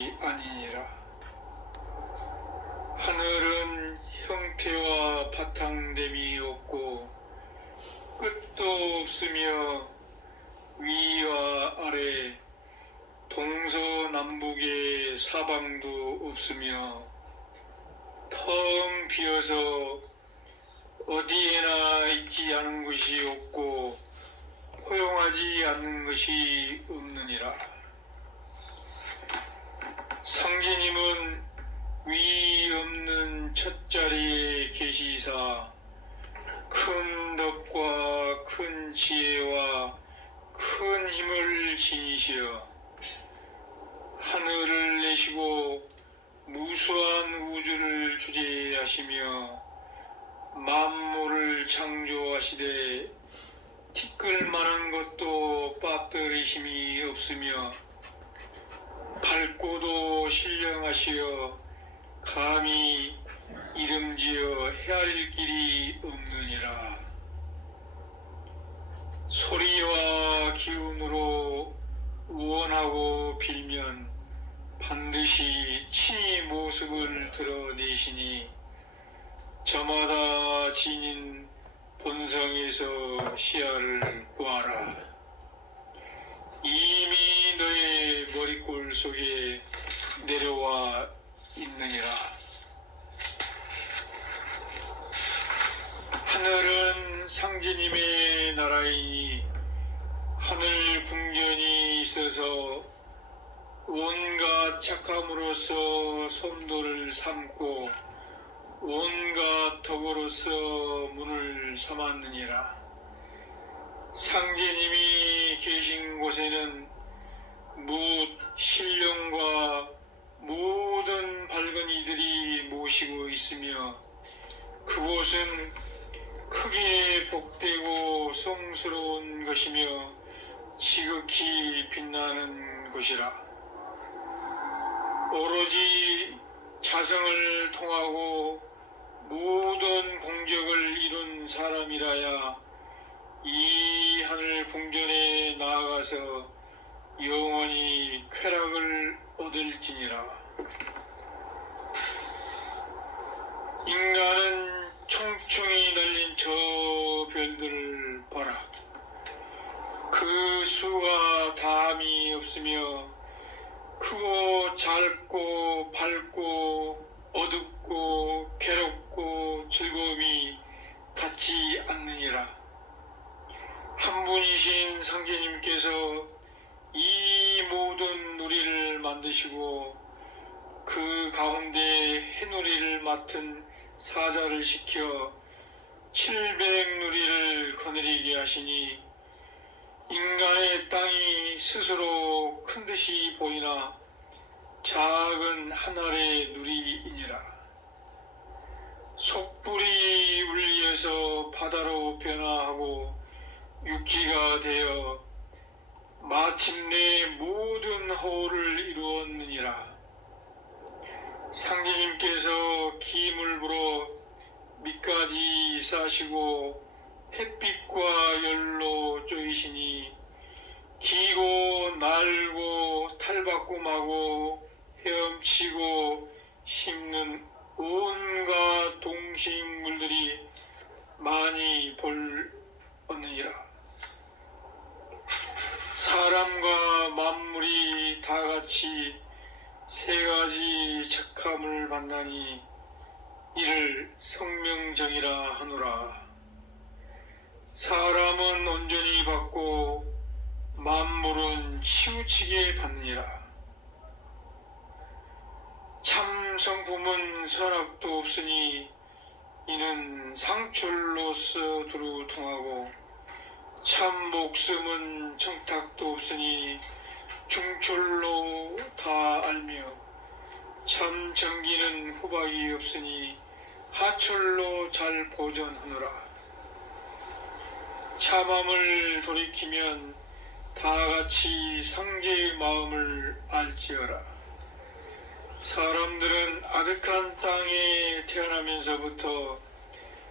아니니라. 하늘은 형태와 바탕됨이 없고 끝도 없으며 위와 아래 동서남북의 사방도 없으며 텅 비어서 어디에나 있지 않은 것이 없고 허용하지 않는 것이 없느니라. 성제님은 위 없는 첫자리에 계시사 큰 덕과 큰 지혜와 큰 힘을 지니시어 하늘을 내시고 무수한 우주를 주재하시며 만물을 창조하시되 티끌만한 것도 빠뜨리심이 없으며 밝고도 신령하시어 감히 이름지어 헤아릴 길이 없느니라. 소리와 기운으로 원하고 빌면 반드시 친히 모습을 드러내시니 저마다 지닌 본성에서 시야를 구하라. 이미 너의 머리꼴 속에 내려와 있느니라. 하늘은 상제님의 나라이니 하늘 궁전이 있어서 온갖 착함으로써 섬도를 삼고 온갖 덕으로서 문을 삼았느니라. 상제님이 계신 곳에는 뭇 신령과 모든 밝은 이들이 모시고 있으며 그곳은 크게 복되고 성스러운 것이며 지극히 빛나는 곳이라. 오로지 자성을 통하고 모든 공적을 이룬 사람이라야 이 하늘 궁전에 나아가서 영원히 쾌락을 얻을지니라. 인간은 총총히 날린 저 별들을 봐라. 그 수가 다함이 없으며 크고 짧고 밝고 어둡고 괴롭고 즐거움이 같지 않느니라. 한 분이신 상제님께서 이 모든 누리를 만드시고 그 가운데 해누리를 맡은 사자를 시켜 700누리를 거느리게 하시니 인간의 땅이 스스로 큰 듯이 보이나 작은 한 알의 누리이니라. 속불이 울려서 바다로 변화하고 육지가 되어 마침내 모든 허를 이루었느니라. 상제님께서 기물 불어 밑까지 싸시고 햇빛과 열로 쪼이시니 기고 날고 탈바꿈하고 헤엄치고 씹는 온갖 동식물들이 많이 볼었느니라. 사람과 만물이 다같이 세 가지 착함을 만나니 이를 성명정이라 하노라. 사람은 온전히 받고 만물은 치우치게 받느니라. 참 성품은 선악도 없으니 이는 상철로서 두루 통하고 참 목숨은 청탁도 없으니 중철로 다 알며 참 정기는 후박이 없으니 하철로 잘 보존하노라. 참함을 돌이키면 다같이 상제의 마음을 알지어라. 사람들은 아득한 땅에 태어나면서부터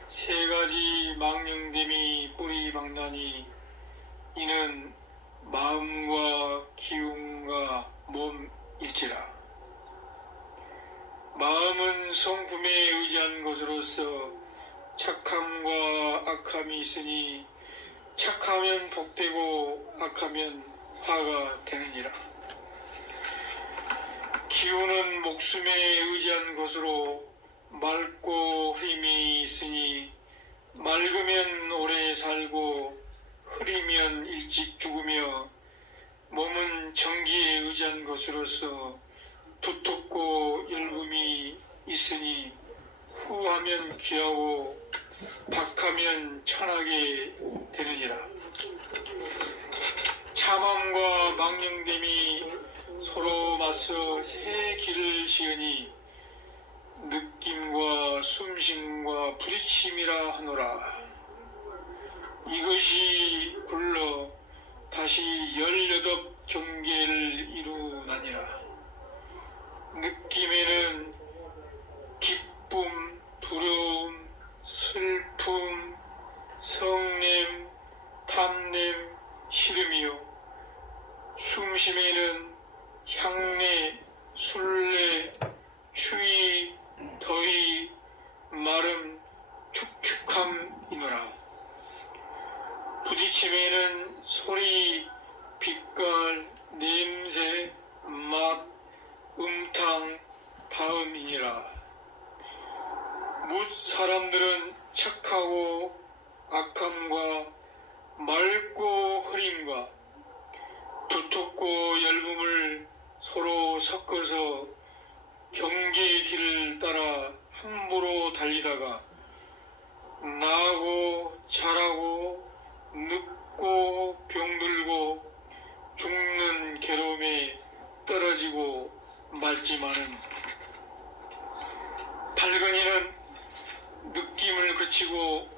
세 가지 망령됨이 뿌리 박나니 이는 마음과 기운과 몸일지라. 마음은 성품에 의지한 것으로서 착함과 악함이 있으니 착하면 복되고 악하면 화가 되느니라. 기운은 목숨에 의지한 것으로 맑고 흐림이 있으니 맑으면 오래 살고 흐리면 일찍 죽으며 몸은 정기에 의지한 것으로서 두텁고 열붐이 있으니 후하면 귀하고 박하면 천하게 되느니라. 참함과 망령됨이 서로 맞서 새 길을 지으니 느낌과 숨쉼과 부딪힘이라 하노라. 이것이 굴러 다시 18경계를 이루나니라. 느낌에는 기쁨, 두려움, 슬픔, 성냄, 탐냄, 시름이요. 숨심에는 향내, 술래, 추위, 더위, 마름, 축축함이노라. 부딪힘에는 소리, 빛깔, 냄새, 맛, 음탕, 다음이니라. 뭇 사람들은 착하고 악함과 맑고 흐림과 두텁고 얇음을 서로 섞어서 경계의 길을 따라 함부로 달리다가 나고 자라고 늙고 병들고 죽는 괴로움에 떨어지고 말지만은 발근이는 느낌을 그치고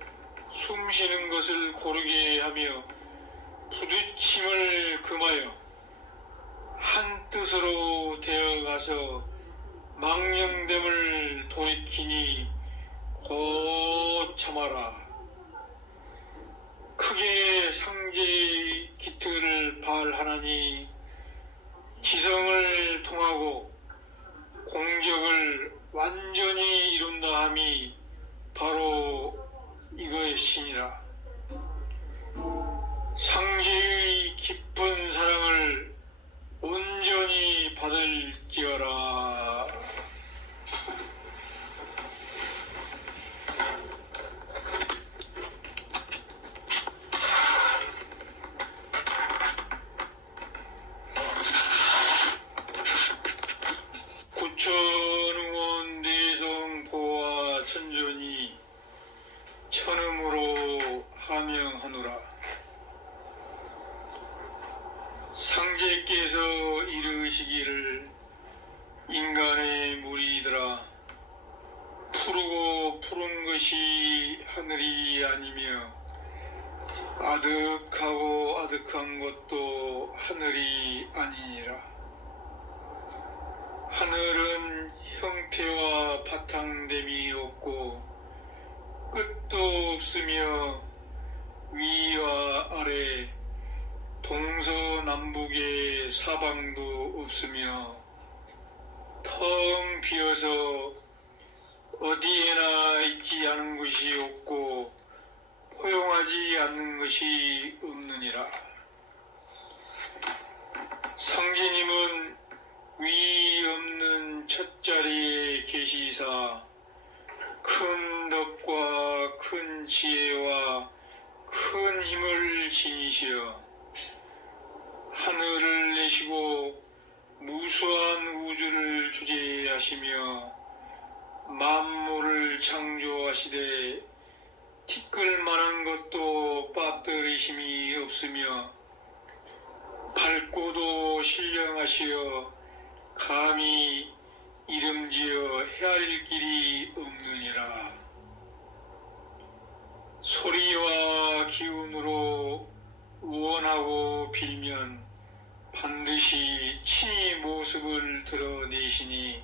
숨쉬는 것을 고르게 하며 부딪힘을 금하여 한 뜻으로 되어가서 망령됨을 돌이키니 곧 참아라. 크게 상제의 기틀을 발하나니 지성을 통하고 공적을 완전히 이룬다 함이 바로 이것이니라. 상제의 깊은 사랑을 온전히 받을지어라. 구천응원 내성보화 천존이 천음으로 하명하노라. 상제께서 이르시기를 인간의 무리들아 푸르고 푸른 것이 하늘이 아니며 아득하고 아득한 것도 하늘이 아니니라. 하늘은 형태와 바탕됨이 없고 끝도 없으며 위와 아래 동서남북의 사방도 없으며 텅 비어서 어디에나 있지 않은 것이 없고 포용하지 않는 것이 없느니라. 상제님은 위 없는 첫자리에 계시사 큰 덕과 큰 지혜와 큰 힘을 지니시어 하늘을 내시고 무수한 우주를 주재하시며 만물을 창조하시되 티끌만한 것도 빠뜨리심이 없으며 밝고도 신령하시어 감히 이름지어 헤아릴 길이 없느니라. 소리와 기운으로 원하고 빌면 반드시 친히 모습을 드러내시니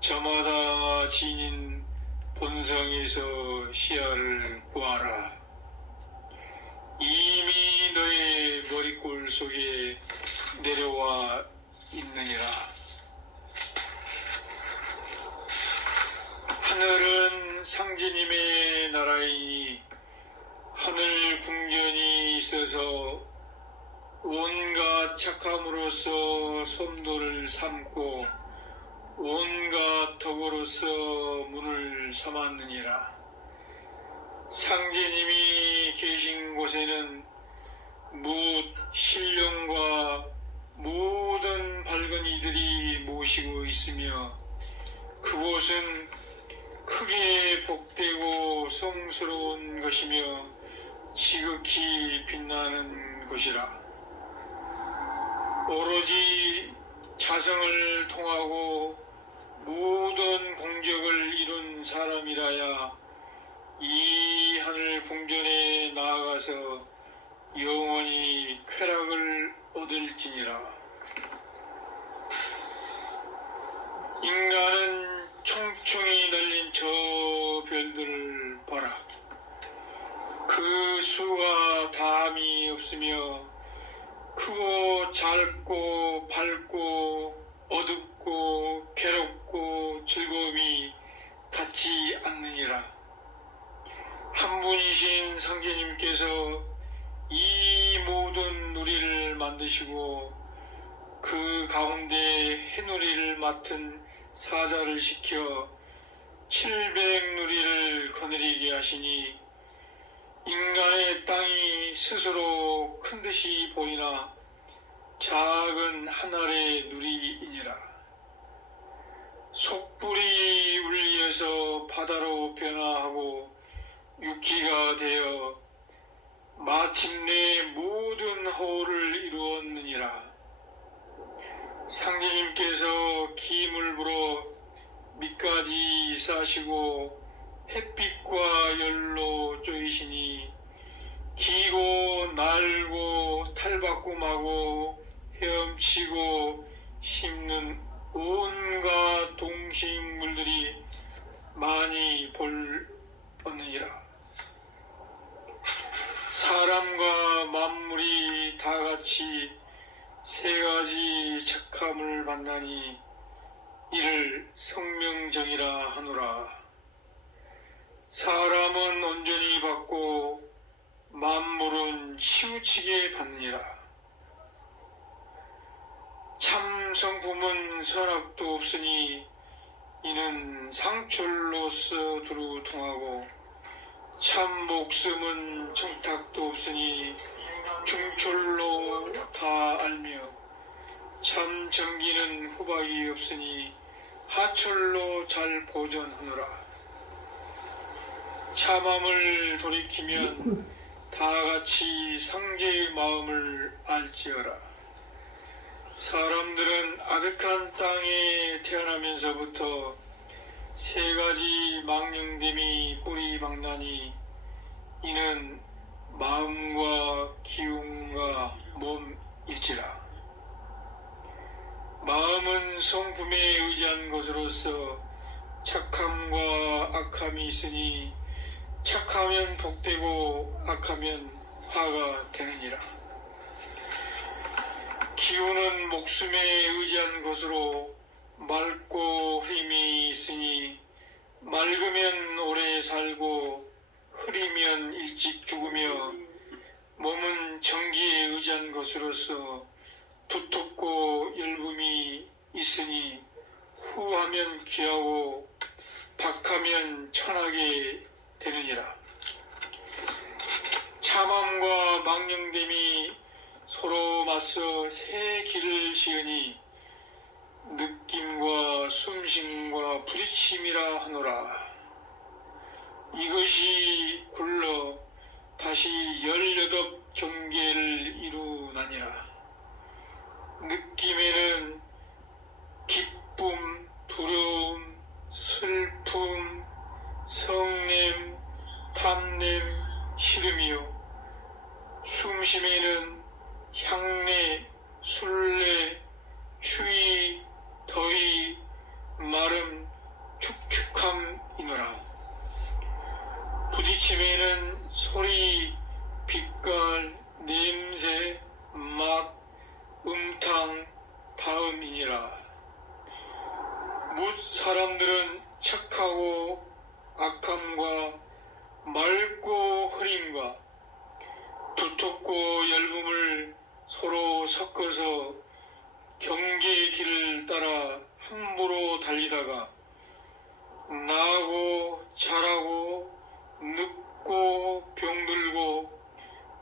저마다 지닌 본성에서 시야를 구하라. 이미 너의 머리꼴 속에 내려와 있느니라. 상제님의 나라이니 하늘 궁전이 있어서 온갖 착함으로써 섬도를 삼고 온갖 덕으로서 문을 삼았느니라. 상제님이 계신 곳에는 무엇 신령과 모든 밝은 이들이 모시고 있으며 그곳은 크게 복되고 성스러운 것이며 지극히 빛나는 곳이라. 오로지 자성을 통하고 모든 공적을 이룬 사람이라야 이 하늘 궁전에 나아가서 영원히 쾌락을 얻을지니라. 인간은 총총히 날린 저 별들을 봐라. 그 수가 다함이 없으며 크고 작고 밝고 어둡고 괴롭고 즐거움이 같지 않느니라. 한 분이신 상제님께서 이 모든 누리를 만드시고 그 가운데 해누리를 맡은 사자를 시켜 700누리를 거느리게 하시니 인간의 땅이 스스로 큰 듯이 보이나 작은 한 알의 누리이니라. 속불이 울려서 바다로 변화하고 육지가 되어 마침내 모든 허를 이루었느니라. 상제님께서 기물 불어 밑까지 싸시고 햇빛과 열로 쪼이시니 기고 날고 탈바꿈하고 헤엄치고 씹는 온갖 동식물들이 많이 볼었느니라. 사람과 만물이 다같이 세 가지 착함을 만나니 이를 성명정이라 하노라. 사람은 온전히 받고 만물은 치우치게 받느니라. 참 성품은 선악도 없으니 이는 상철로서 두루 통하고 참 목숨은 청탁도 없으니 중철로 다 알며 참 정기는 후박이 없으니 하철로 잘 보존하노라. 참함을 돌이키면 다같이 상제의 마음을 알지어라. 사람들은 아득한 땅에 태어나면서부터 세 가지 망령됨이 뿌리 박나니 이는 마음과 기운과 몸일지라. 마음은 성품에 의지한 것으로서 착함과 악함이 있으니 착하면 복되고 악하면 화가 되느니라. 기운은 목숨에 의지한 것으로 맑고 힘이 있으니 맑으면 오래 살고 흐리면 일찍 죽으며 몸은 정기에 의지한 것으로서 두텁고 열붐이 있으니 후하면 귀하고 박하면 천하게 되느니라. 참함과 망령됨이 서로 맞서 새 길을 지으니 느낌과 숨쉼과 부딪힘이라 하노라. 이것이 굴러 다시 18경계를 이루나니라. 느낌에는 기쁨, 두려움, 슬픔, 성냄, 탐냄, 시름이요. 숨심에는 향내, 술래, 추위, 더위, 마름, 축축함이노라. 부딪힘에는 소리, 빛깔, 냄새, 맛, 음탕, 다음이니라. 뭇 사람들은 착하고 악함과 맑고 흐림과 두텁고 얇음을 서로 섞어서 경계의 길을 따라 함부로 달리다가 나고 자라고 늙고 병들고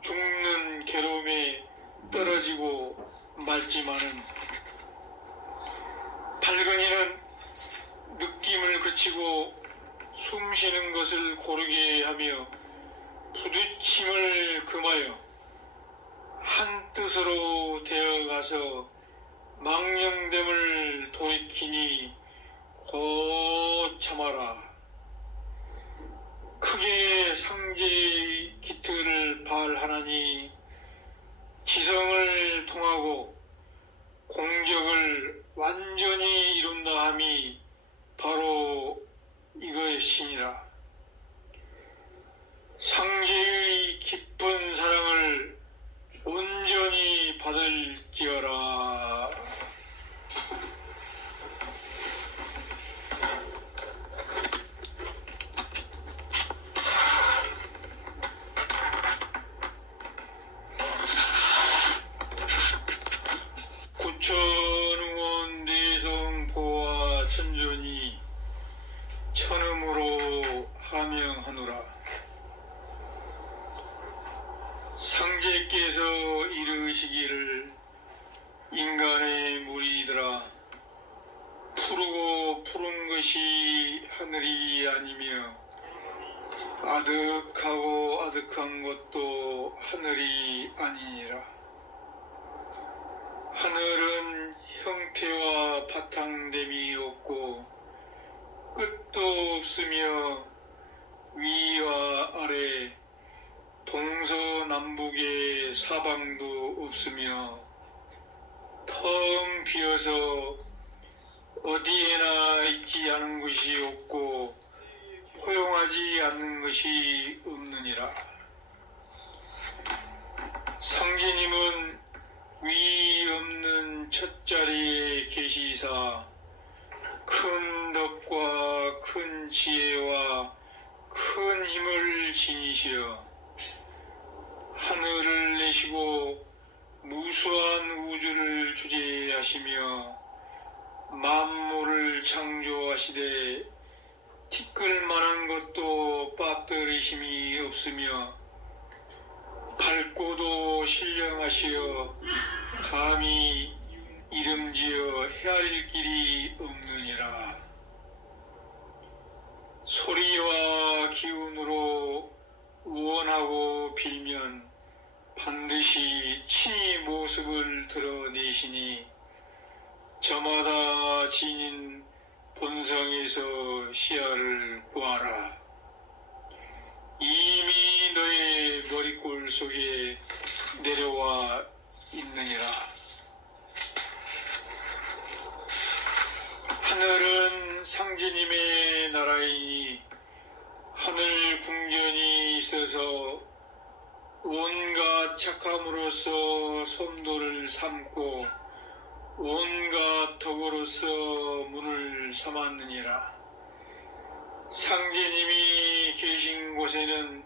죽는 괴로움에 떨어지고 말지만은 밝은 이는 느낌을 그치고 숨쉬는 것을 고르게 하며 부딪힘을 금하여 한 뜻으로 되어가서 망령됨을 돌이키니 곧 참아라. 크게 상제의 기틀을 발하나니 지성을 통하고 공적을 완전히 이룬다 함이 바로 이것이니라. 상제의 깊은 사랑을 온전히 받을지어라. 구천응원 내성보화 천존이 천음으로 하명하노라. 상제께서 이르시기를 인간의 무리들아 푸르고 푸른 것이 하늘이 아니며 아득하고 아득한 것도 하늘이 아니니라. 하늘은 형태와 바탕됨이 없고 끝도 없으며 위와 아래 동서남북의 사방도 없으며 텅 비어서 어디에나 있지 않은 것이 없고 허용하지 않는 것이 없느니라. 상제님은 위 없는 첫자리에 계시사 큰 덕과 큰 지혜와 큰 힘을 지니시어 하늘을 내시고 무수한 우주를 주재하시며 만물을 창조하시되 티끌만한 것도 빠뜨리심이 없으며 밝고도 신령하시어 감히 이름지어 헤아릴 길이 없느니라. 소리와 기운으로 원하고 빌면 반드시 친히 모습을 드러내시니 저마다 지닌 본성에서 시야를 보아라. 이미 너의 머리꼴 속에 내려와 있느니라. 하늘은 상제님의 나라이니 하늘 궁전이 있어서 온갖 착함으로써 솜돌을 삼고 온갖 덕으로써 문을 삼았느니라. 상제님이 계신 곳에는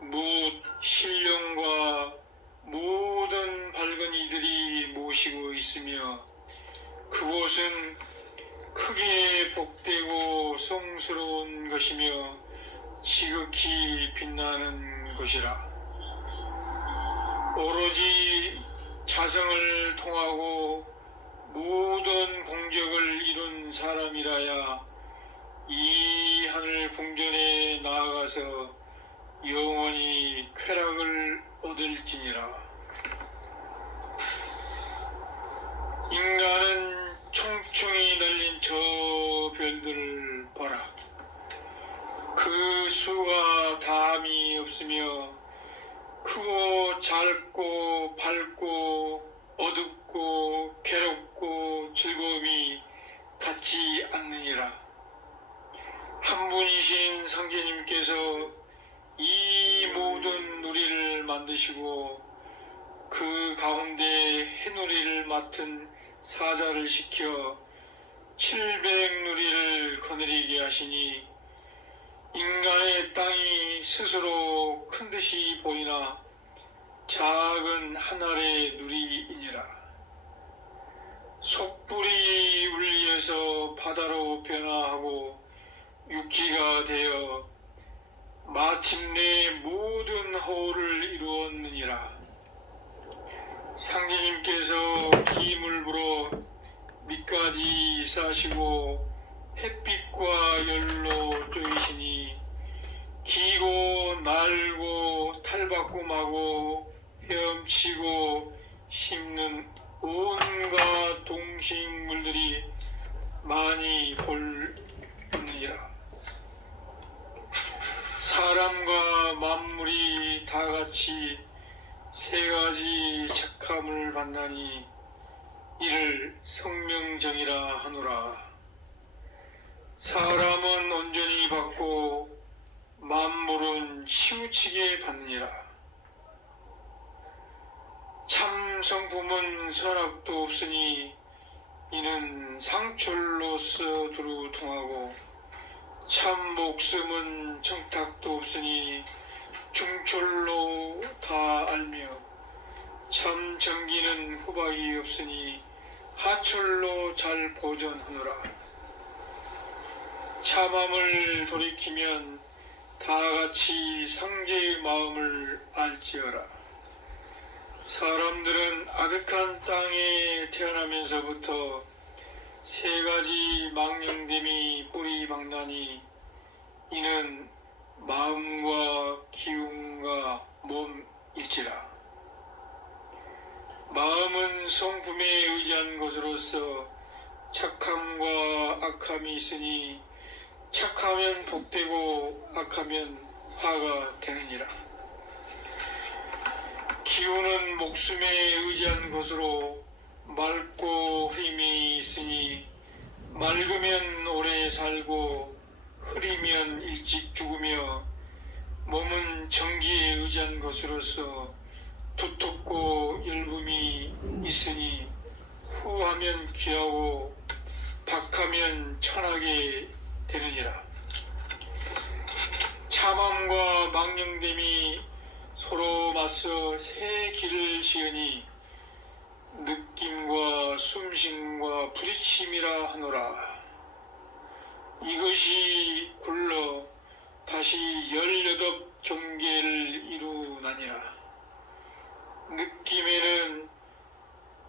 뭇 신령과 모든 밝은 이들이 모시고 있으며 그곳은 크게 복되고 성스러운 것이며 지극히 빛나는 곳이라. 오로지 자성을 통하고 모든 공적을 이룬 사람이라야 이 하늘 궁전에 나아가서 영원히 쾌락을 얻을지니라. 인간은 총총히 널린 저 별들을 봐라. 그 수가 다함이 없으며 크고 작고 밝고 어둡고 괴롭고 즐거움이 같지 않느니라. 한 분이신 상제님께서 이 모든 누리를 만드시고 그 가운데 해누리를 맡은 사자를 시켜 700누리를 거느리게 하시니 인간의 땅이 스스로 큰 듯이 보이나 작은 하늘의 누리이니라. 속불이 울려서 바다로 변화하고 육지가 되어 마침내 모든 허를 이루었느니라. 상제님께서 기임을 불어 밑까지 싸시고 햇빛과 열로 쪼이시니 기고 날고 탈바꿈 마고 헤엄치고 씹는 온갖 동식물들이 많이 볼느니라. 사람과 만물이 다같이 세 가지 착함을 받나니 이를 성명정이라 하노라. 사람은 온전히 받고 만물은 치우치게 받느니라. 참 성품은 선악도 없으니 이는 상철로서 두루 통하고 참 목숨은 청탁도 없으니 중철로 다 알며 참 정기는 후박이 없으니 하철로 잘 보존하노라. 참함을 돌이키면 다같이 상제의 마음을 알지어라. 사람들은 아득한 땅에 태어나면서부터 세 가지 망령됨이 뿌리 박나니 이는 마음과 기운과 몸일지라. 마음은 성품에 의지한 것으로서 착함과 악함이 있으니 착하면 복되고 악하면 화가 되느니라. 기운은 목숨에 의지한 것으로 맑고 힘이 있으니 맑으면 오래 살고 흐리면 일찍 죽으며 몸은 정기에 의지한 것으로서 두텁고 열붐이 있으니 후하면 귀하고 박하면 천하게 되느니라. 참함과 망령됨이 서로 맞서 새 길을 지으니 느낌과 숨쉼과 부딪힘이라 하노라. 이것이 굴러 다시 18경계를 이루나니라. 느낌에는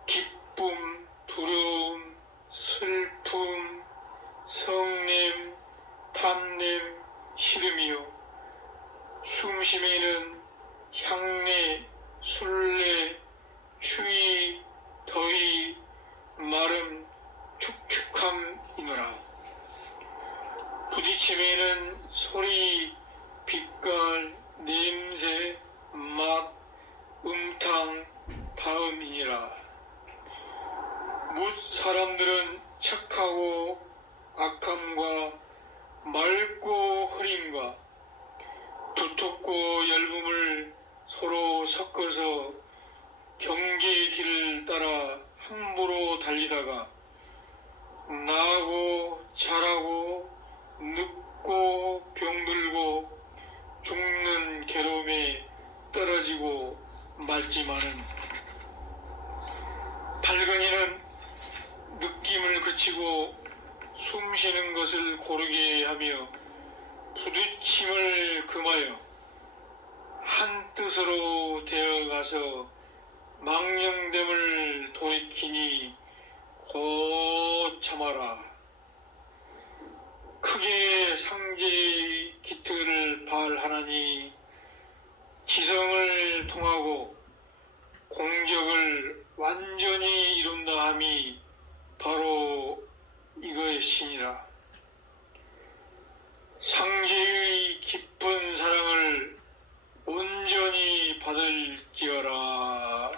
기쁨, 두려움, 슬픔, 성냄, 탐냄, 시름이요. 숨심에는 향내, 술래, 추위, 더위, 마름, 축축함이노라. 부딪힘에는 소리, 빛깔, 냄새, 맛, 음탕, 다음이니라. 뭇 사람들은 착하고 악함과 맑고 흐림과 두텁고 얇음을 서로 섞어서 경계의 길을 따라 함부로 달리다가 나고 자라고 늙고 병들고 죽는 괴로움에 떨어지고 말지만은 밝은 이는 느낌을 그치고 숨쉬는 것을 고르게 하며 부딪힘을 금하여 한 뜻으로 되어가서 망령됨을 돌이키니 참아라. 크게 상제의 기특을 발하나니 지성을 통하고 공적을 완전히 이룬다 함이 바로 이것이니라. 상제의 깊은 사랑을 온전히 받을지어라.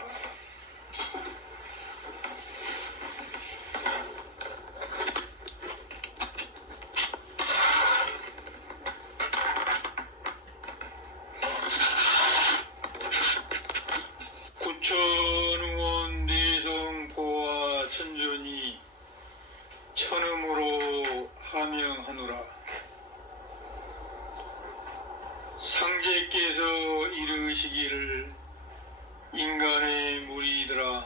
구천의원 내성보화 천존이 천음으로 하명하노라. 상제께서 이르시기를 인간의 무리들아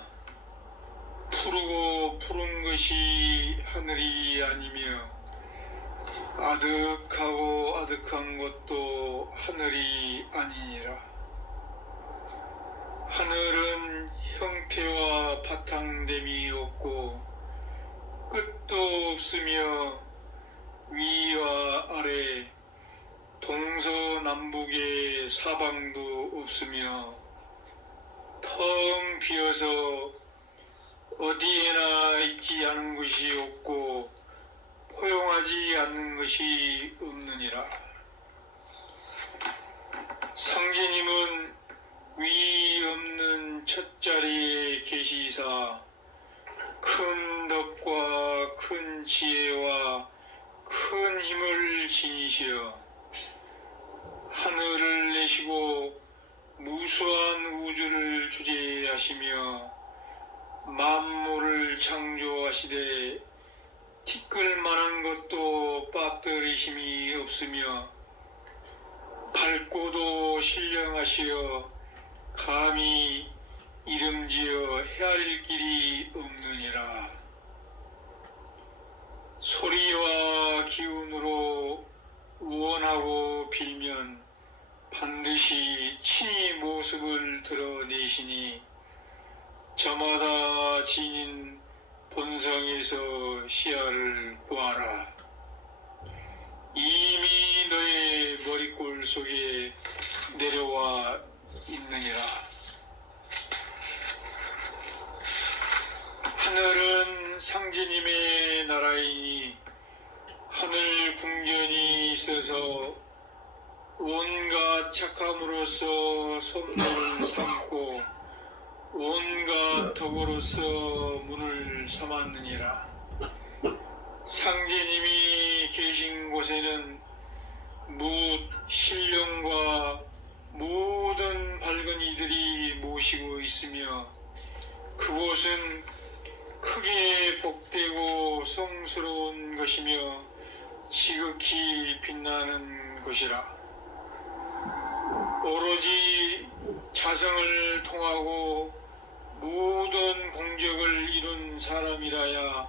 푸르고 푸른 것이 하늘이 아니며 아득하고 아득한 것도 하늘이 아니니라. 하늘은 형태와 바탕됨이 없고 끝도 없으며 위와 아래 동서남북의 사방도 없으며 텅 비어서 어디에나 있지 않은 것이 없고 포용하지 않는 것이 없느니라. 상제님은 위 없는 첫자리에 계시사 큰 덕과 큰 지혜와 큰 힘을 지니시어 하늘을 내시고 무수한 우주를 주재하시며 만물을 창조하시되 티끌만한 것도 빠뜨리심이 없으며 밝고도 신령하시어 감히 이름지어 헤아릴 길이 없느니라. 소리와 기운으로 원하고 빌면 반드시 친히 모습을 드러내시니 저마다 지닌 본성에서 시야를 보아라. 이미 너의 머리꼴 속에 내려와 있느니라. 하늘은 상제님의 나라이니 하늘 궁전이 있어서 온갖 착함으로써 솜을 삼고 온갖 덕으로서 문을 삼았느니라. 상제님이 계신 곳에는 뭇 신령과 모든 밝은 이들이 모시고 있으며 그곳은 크게 복되고 성스러운 것이며 지극히 빛나는 곳이라. 오로지 자성을 통하고 모든 공적을 이룬 사람이라야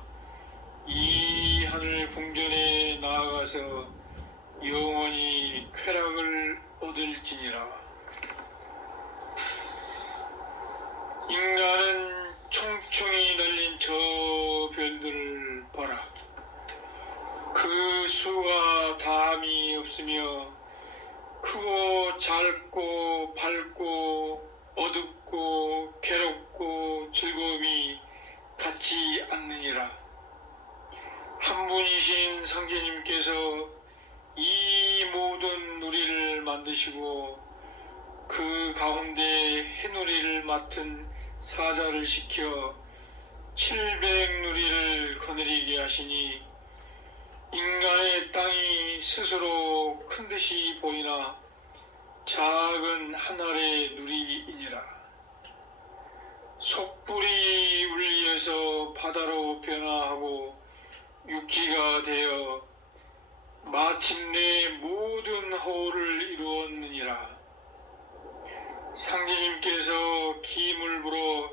이 하늘 궁전에 나아가서 영원히 쾌락을 얻을지니라. 인간은 총총히 널린 저 별들을 봐라. 그 수가 다함이 없으며 크고 작고 밝고 어둡고 괴롭고 즐거움이 같지 않느니라. 한 분이신 상제님께서 이 모든 누리를 만드시고 그 가운데 해누리를 맡은 사자를 시켜 700누리를 거느리게 하시니 인간의 땅이 스스로 큰 듯이 보이나 작은 한 알의 누리이니라. 속불이 울려서 바다로 변화하고 육지가 되어 마침내 모든 허울을 이루었느니라. 상제님께서 기물 불어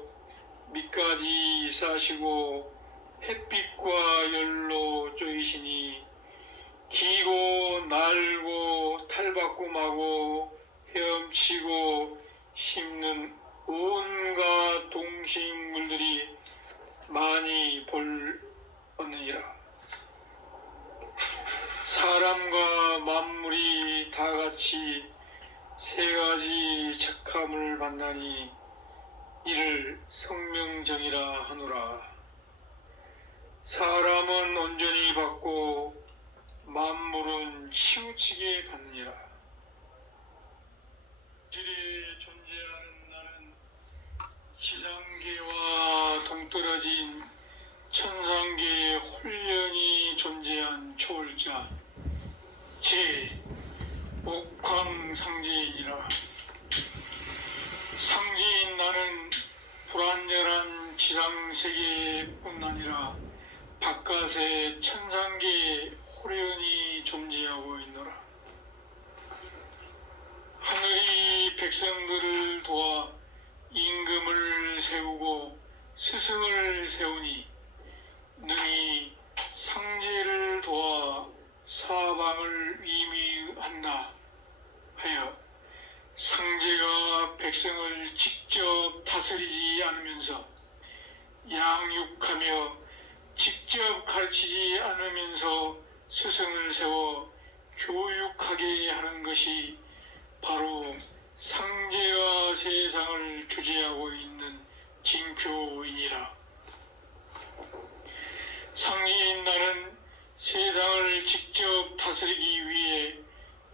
밑까지 싸시고 햇빛과 열로 쪼이시니 기고 날고 탈바꿈하고 헤엄치고 씹는 온갖 동식물들이 많이 볼었느니라. 사람과 만물이 다같이 세 가지 착함을 받나니 이를 성명정이라 하노라. 사람은 온전히 받고 만물은 치우치게 받느니라. 질에 존재하는 나는 지상계와 동떨어진 천상계에 홀연히 존재한 초월자 제 옥황상제이니라. 상제인 나는 불완전한 지상세계뿐 아니라 바깥의 천상계에 홀연히 존재하고 있노라. 백성들을 도와 임금을 세우고 스승을 세우니 능히 상제를 도와 사방을 위미한다 하여 상제가 백성을 직접 다스리지 않으면서 양육하며 직접 가르치지 않으면서 스승을 세워 교육하게 하는 것이 바로 상제가 세상을 주재하고 있는 징표이니라. 상제인 나는 세상을 직접 다스리기 위해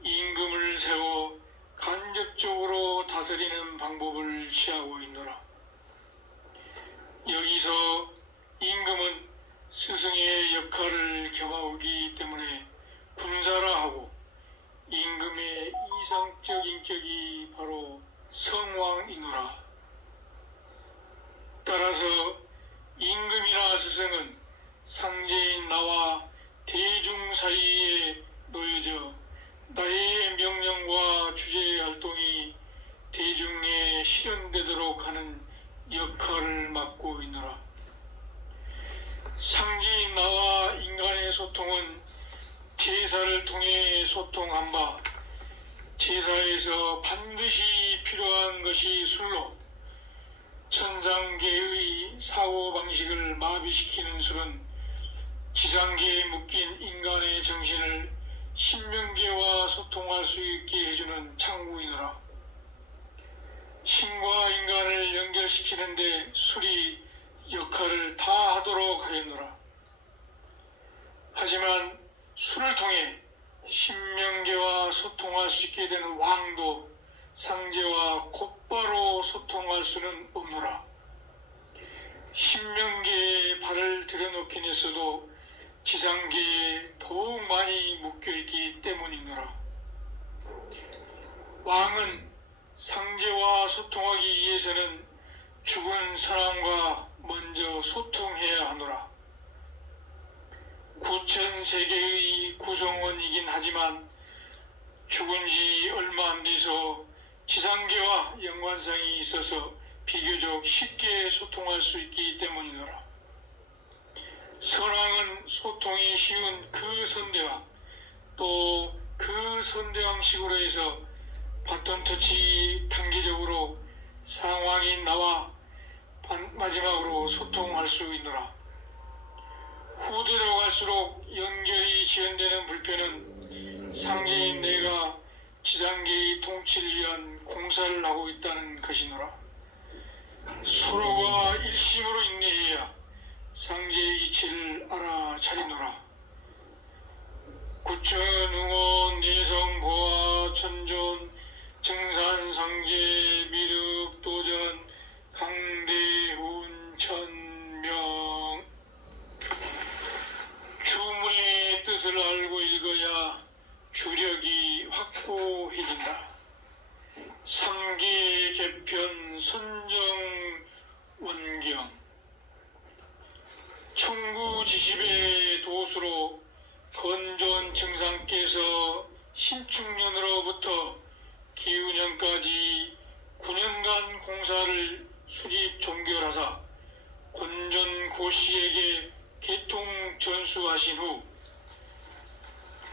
임금을 세워 간접적으로 다스리는 방법을 취하고 있노라. 여기서 임금은 스승의 역할을 겸하기 때문에 군사라 하고 임금의 이상적 인격이 바로 성왕이노라. 따라서 임금이나 스승은 상제인 나와 대중 사이에 놓여져 나의 명령과 주제 활동이 대중에 실현되도록 하는 역할을 맡고 있노라. 상제인 나와 인간의 소통은 제사를 통해 소통한 바, 제사에서 반드시 필요한 것이 술로 천상계의 사고방식을 마비시키는 술은 지상계에 묶인 인간의 정신을 신명계와 소통할 수 있게 해주는 창구이노라. 신과 인간을 연결시키는데 술이 역할을 다 하도록 하였노라. 하지만 술을 통해 신명계와 소통할 수 있게 되는 왕도 상제와 곧바로 소통할 수는 없노라. 신명계에 발을 들여놓긴 했어도 지상계에 더욱 많이 묶여있기 때문이노라. 왕은 상제와 소통하기 위해서는 죽은 사람과 먼저 소통해야 하노라. 구천세계의 구성원이긴 하지만 죽은 지 얼마 안 돼서 지상계와 연관성이 있어서 비교적 쉽게 소통할 수 있기 때문이노라. 선왕은 소통이 쉬운 그 선대왕, 또 그 선대왕식으로 해서 바톤터치 단계적으로 상왕인 나와 마지막으로 소통할 수 있노라. 후대로 갈수록 연결이 지연되는 불편은 상제인 내가 지상계의 통치를 위한 공사를 하고 있다는 것이노라. 서로가 일심으로 인내해야 상제의 이치를 알아차리노라. 구천응원 내성보아 천존 정산상제 미륵도전 강대훈 천명. 주문의 뜻을 알고 읽어야 주력이 확고해진다. 3기 개편 선정원경. 청구지십의 도수로 건존 증상께서 신축년으로부터 기운년까지 9년간 공사를 수집 종결하사 건존 고씨에게 개통 전수하신 후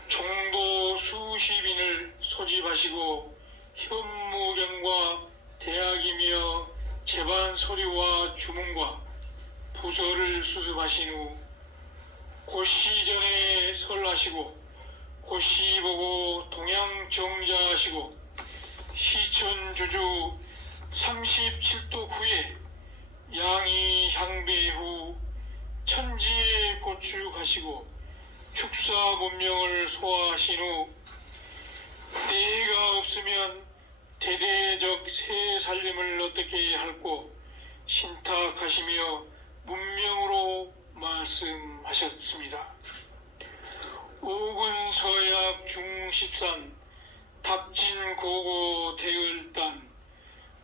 종도 수십인을 소집하시고 현무경과 대학이며 재반 서류와 주문과 부서를 수습하신 후 고씨 전에 설하시고 고씨 보고 동양 정자하시고 시천 주주 37도 후에 양이 향배 후 천지에 고축하시고 축사 문명을 소화하신 후 때가 없으면 대대적 새 살림을 어떻게 할꼬 신탁하시며 문명으로 말씀하셨습니다. 오군 서약 중십산 답진 고고 대을단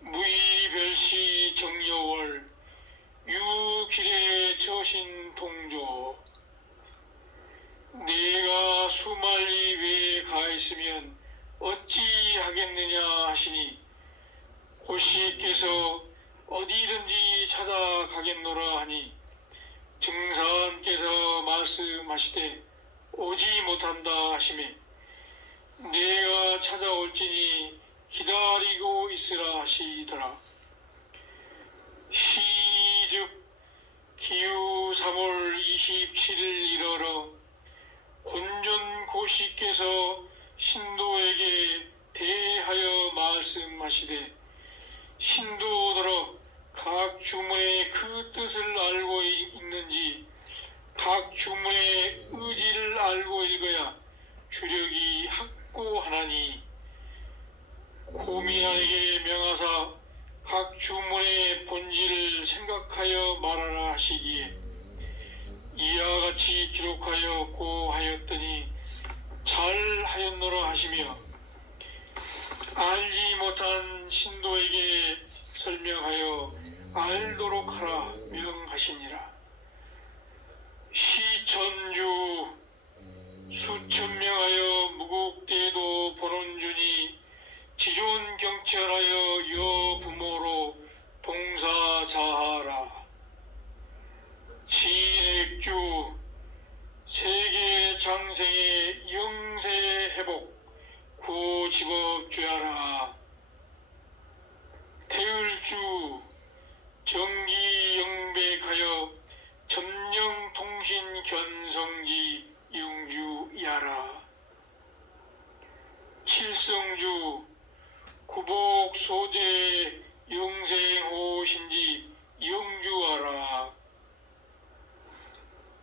무이별시 정여월 유길의 처신 동조. 내가 수만리 외에 가있으면 어찌 하겠느냐 하시니 고씨께서 어디든지 찾아가겠노라 하니 증사께서 말씀하시되 오지 못한다 하시매 내가 찾아올지니 기다리고 있으라 하시더라. 시즉 기후 3월 27일 이르러 곤전 고씨께서 신도에게 대하여 말씀하시되 신도들아 각 주문의 그 뜻을 알고 있는지 각 주문의 의지를 알고 읽어야 주력이 확고하나니 고민하에게 명하사 각 주문의 본질을 생각하여 말하라 하시기에 이와 같이 기록하여 고하였더니 잘하였노라 하시며 알지 못한 신도에게 설명하여 알도록 하라 명하시니라. 시천주 수천명하여 무국대도 본원주니 지존 경찰하여 여부모로 동사자하라. 진액주 세계 장생의 영세 회복 구집업주야라. 태을주 정기 영백하여 점령통신 견성지 영주야라. 칠성주 구복 소재 영생호신지 영주하라.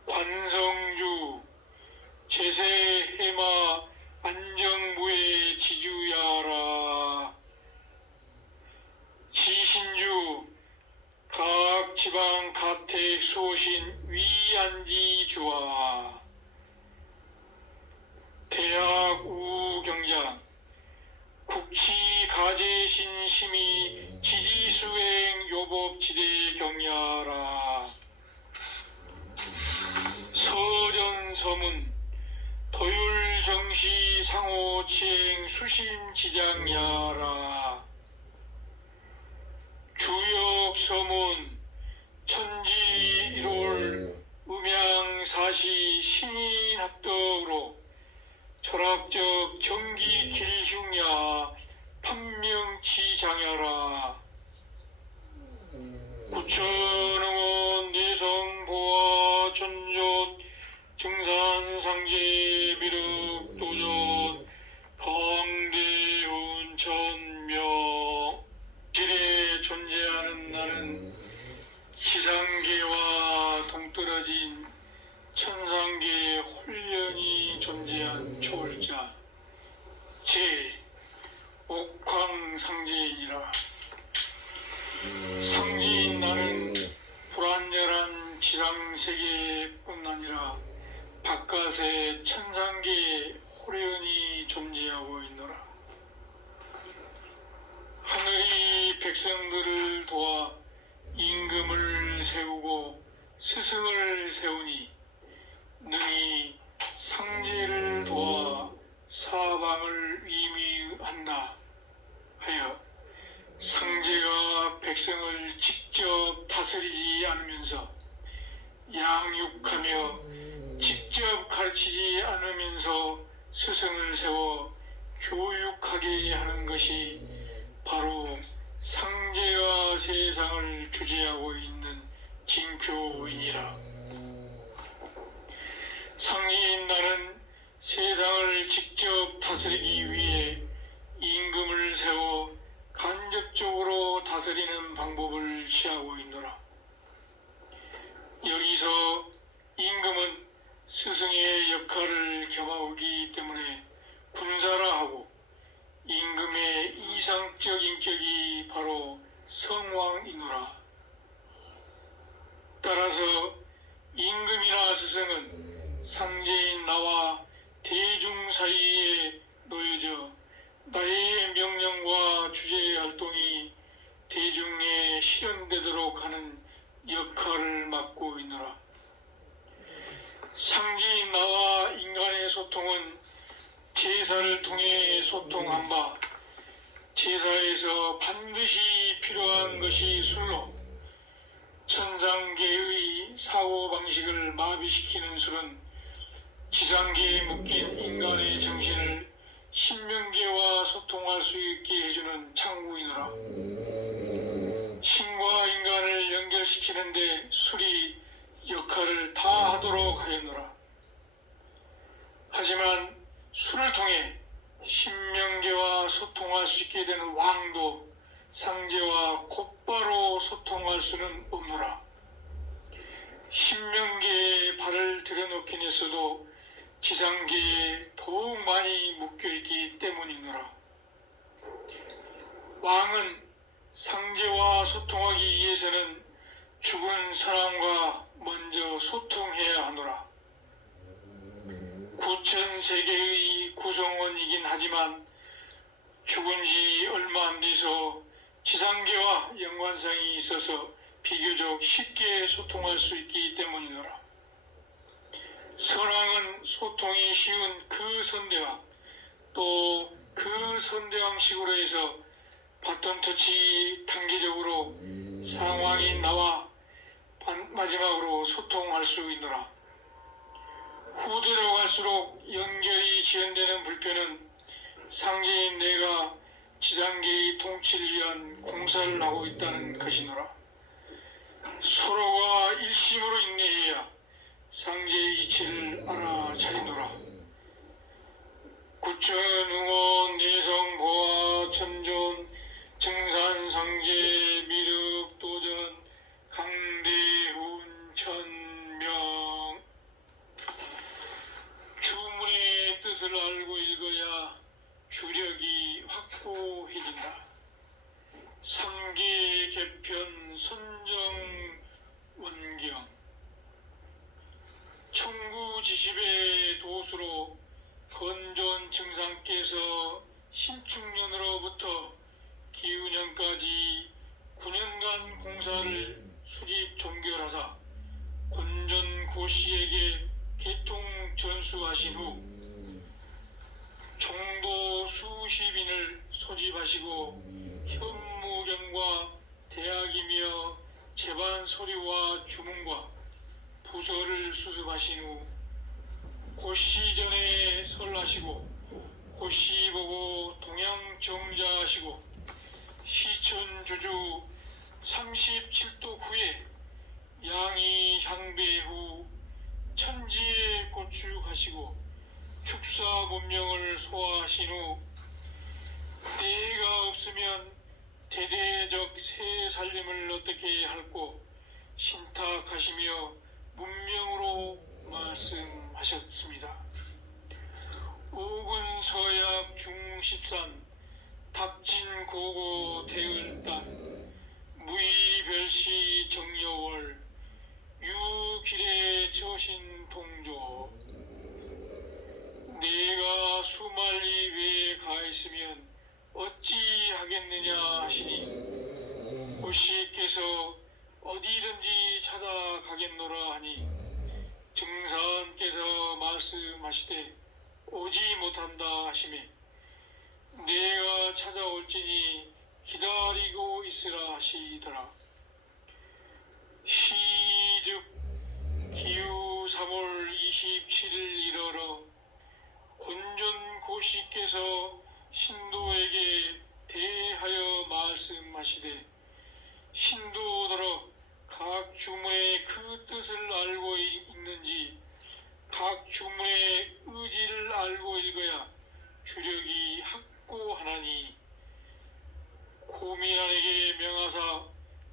관성주 제세해마 안정무의 지주야라. 지신주 각 지방 가택 소신 위안지주와. 대학 우경장 국치 가제신 심의 지지수행 요법지대 경야라. 서전서문 도율정시 상호치행 수심지장야라. 주역서문 천지 1월 음양사시 신인합덕으로 철학적 정기 길흉야 판명치장야라. 구천응원 내성보아 전전 증산상제 미륵도전 강대훈 천명. 질에 존재하는 나는 지상계와 동떨어진 천상계에 홀연히 존재한 초월자 제 옥황상제이니라. 상제인 나는 불안전한 지상세계뿐 아니라 바깥의 천상계에 홀연히 존재하고 있노라. 하늘이 백성들을 도와 임금을 세우고 스승을 세우니 능히 상제를 도와 사방을 위미한다 하여 상제가 백성을 직접 다스리지 않으면서 양육하며 직접 가르치지 않으면서 스승을 세워 교육하게 하는 것이 바로 상제가 세상을 주재하고 있는 징표이니라. 상제인 나는 세상을 직접 다스리기 위해 임금을 세워 간접적으로 다스리는 방법을 취하고 있노라. 여기서 임금은 스승의 역할을 겸하기 때문에 군사라 하고 임금의 이상적 인격이 바로 성왕이노라. 따라서 임금이나 스승은 상제인 나와 대중 사이에 놓여져 나의 명령과 주제 활동이 대중에 실현되도록 하는 역할을 맡고 있노라. 상제인 나와 인간의 소통은 제사를 통해 소통한 바 제사에서 반드시 필요한 것이 술로 천상계의 사고방식을 마비시키는 술은 지상계에 묶인 인간의 정신을 신명계와 소통할 수 있게 해주는 창구이노라. 신과 인간을 연결시키는데 술이 역할을 다 하도록 하였노라. 하지만 술을 통해 신명계와 소통할 수 있게 되는 왕도 상제와 곧바로 소통할 수는 없노라. 신명계에 발을 들여놓긴 했어도 지상계에 더욱 많이 묶여있기 때문이노라. 왕은 상제와 소통하기 위해서는 죽은 사람과 먼저 소통해야 하노라. 구천세계의 구성원이긴 하지만 죽은 지 얼마 안 돼서 지상계와 연관성이 있어서 비교적 쉽게 소통할 수 있기 때문이노라. 선왕은 소통이 쉬운 그 선대왕, 또 그 선대왕식으로 해서 바톤 터치 단계적으로 상왕인 나와 마지막으로 소통할 수 있노라. 후대로 갈수록 연결이 지연되는 불편은 상제인 내가 지상계의 통치를 위한 공사를 하고 있다는 것이노라. 서로가 일심으로 인내해야 상제의 이치를 알아차리노라. 구천, 응원, 내성, 보아, 천존, 정산, 상제, 미륵, 도전, 강대훈, 천명. 주문의 뜻을 알고 읽어야 주력이 확고해진다. 삼계 개편 선정 원경. 청구지십의 도수로 건존 증상께서 신축년으로부터 기운년까지 9년간 공사를 수집 종결하사 건존 고씨에게 개통 전수하신 후 총도 수십인을 소집하시고 현무경과 대학이며 재반 서류와 주문과 부서를 수습하신 후 고씨 전에 설하시고 고씨 보고 동양 정자하시고 시천 주주 37도 후에 양이 향배 후 천지에 고축하시고 축사 문명을 소화하신 후 때가 없으면 대대적 새 살림을 어떻게 할꼬 신탁하시며 문명으로 말씀하셨습니다. 오군 서약 중십산 답진 고고 대을단 무의별시 정여월 유길의 저신 동조. 내가 수만리 외에 가있으면 어찌 하겠느냐 하시니 고씨께서 어디든지 찾아가겠노라 하니 증산께서 말씀하시되 오지 못한다 하시매 내가 찾아올지니 기다리고 있으라 하시더라. 시즉 기후 3월 27일 일어러 곤전 고씨께서 신도에게 대하여 말씀하시되 신도더러 각 주문의 그 뜻을 알고 있는지 각 주문의 의지를 알고 읽어야 주력이 확고하나니 고민안에게 명하사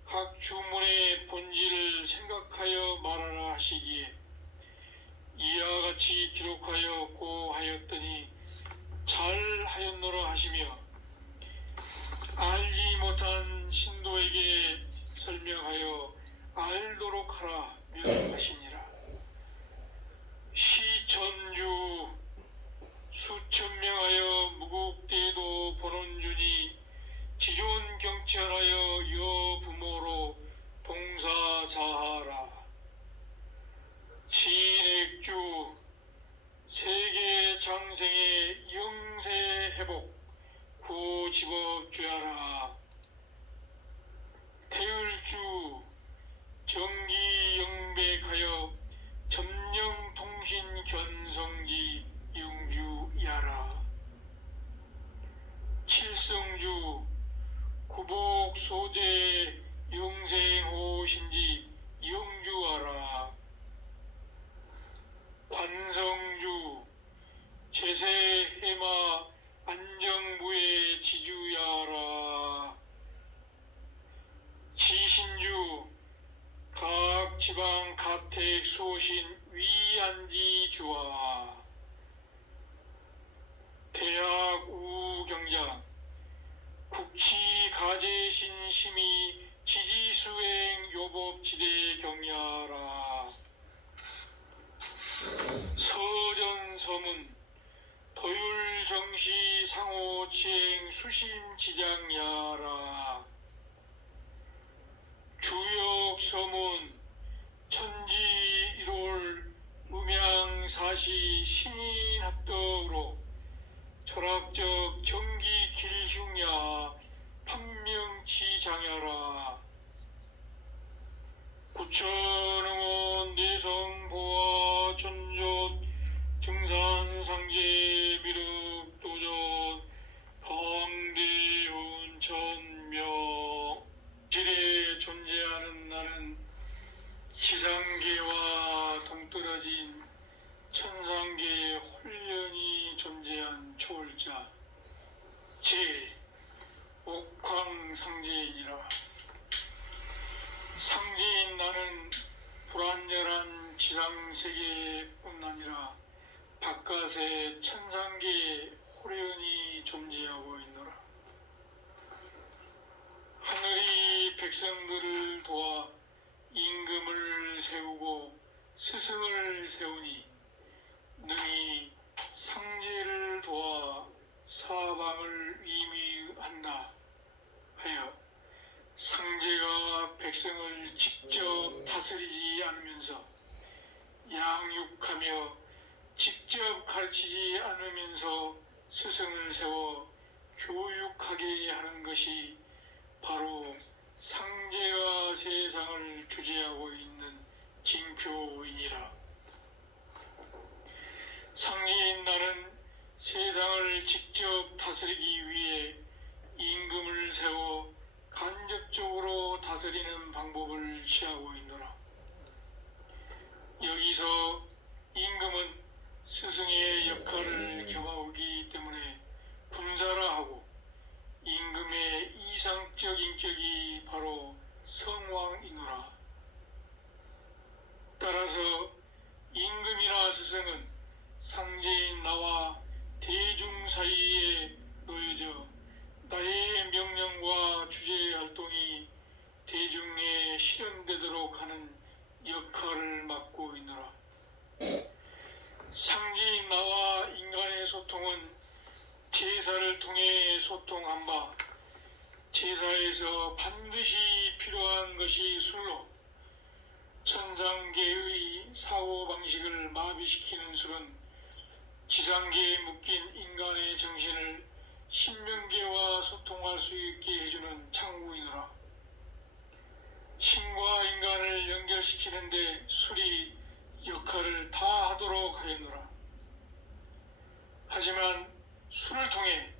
각 주문의 본질을 생각하여 말하라 하시기에 이와 같이 기록하여 고하였더니 잘하였노라 하시며 알지 못한 신도에게 설명하여 알도록 하라 명하시니라. 시천주 수천명하여 무국대도 본원준이 지존 경찰하여 여부모로 동사자하라. 진액주 세계 장생의 영세 회복 구호 집업주야라. 태을주 정기 영백하여 점령통신 견성지 영주야라. 칠성주 구복소재 영생호신지 영주하라. 관성주 제세해마 안정부의 지주야라. 지신주 각 지방 가택 소신 위안지주와. 대학 우경장 국치가재신심이 지지수행 요법지대 경야라. 서전서문 도율정시 상호치행 수심지장야라. 주역서문 천지일월 음양사시 신인합덕으로 철학적 정기길흉야 판명치장야라. 구천응원 내성보아 전조 증산상제 미륵도전 방대운 천명. 질에 존재하는 나는 지상계와 동떨어진 천상계에 홀연히 존재한 초월자 제 옥황상제이니라. 상제인 나는 불안전한 지상세계뿐 아니라 바깥의 천상계에 홀연히 존재하고 있노라. 하늘이 백성들을 도와 임금을 세우고 스승을 세우니 능히 상제를 도와 사방을 위미한다 하여 상제가 백성을 직접 다스리지 않으면서 양육하며 직접 가르치지 않으면서 스승을 세워 교육하게 하는 것이 바로 상제가 세상을 주재하고 있는 징표이니라. 상제인 나는 세상을 직접 다스리기 위해 임금을 세워 간접적으로 다스리는 방법을 취하고 있노라. 여기서 임금은 스승의 역할을 겸하기 때문에 군사라 하고 임금의 이상적 인격이 바로 성왕이노라. 따라서 임금이나 스승은 상제인 나와 대중 사이에 놓여져 나의 명령과 주제 활동이 대중에 실현되도록 하는 역할을 맡고 있노라. 상제인 나와 인간의 소통은 제사를 통해 소통한 바, 제사에서 반드시 필요한 것이 술로 천상계의 사고방식을 마비시키는 술은 지상계에 묶인 인간의 정신을 신명계와 소통할 수 있게 해주는 창구이노라. 신과 인간을 연결시키는데 술이 역할을 다 하도록 하였노라. 하지만 술을 통해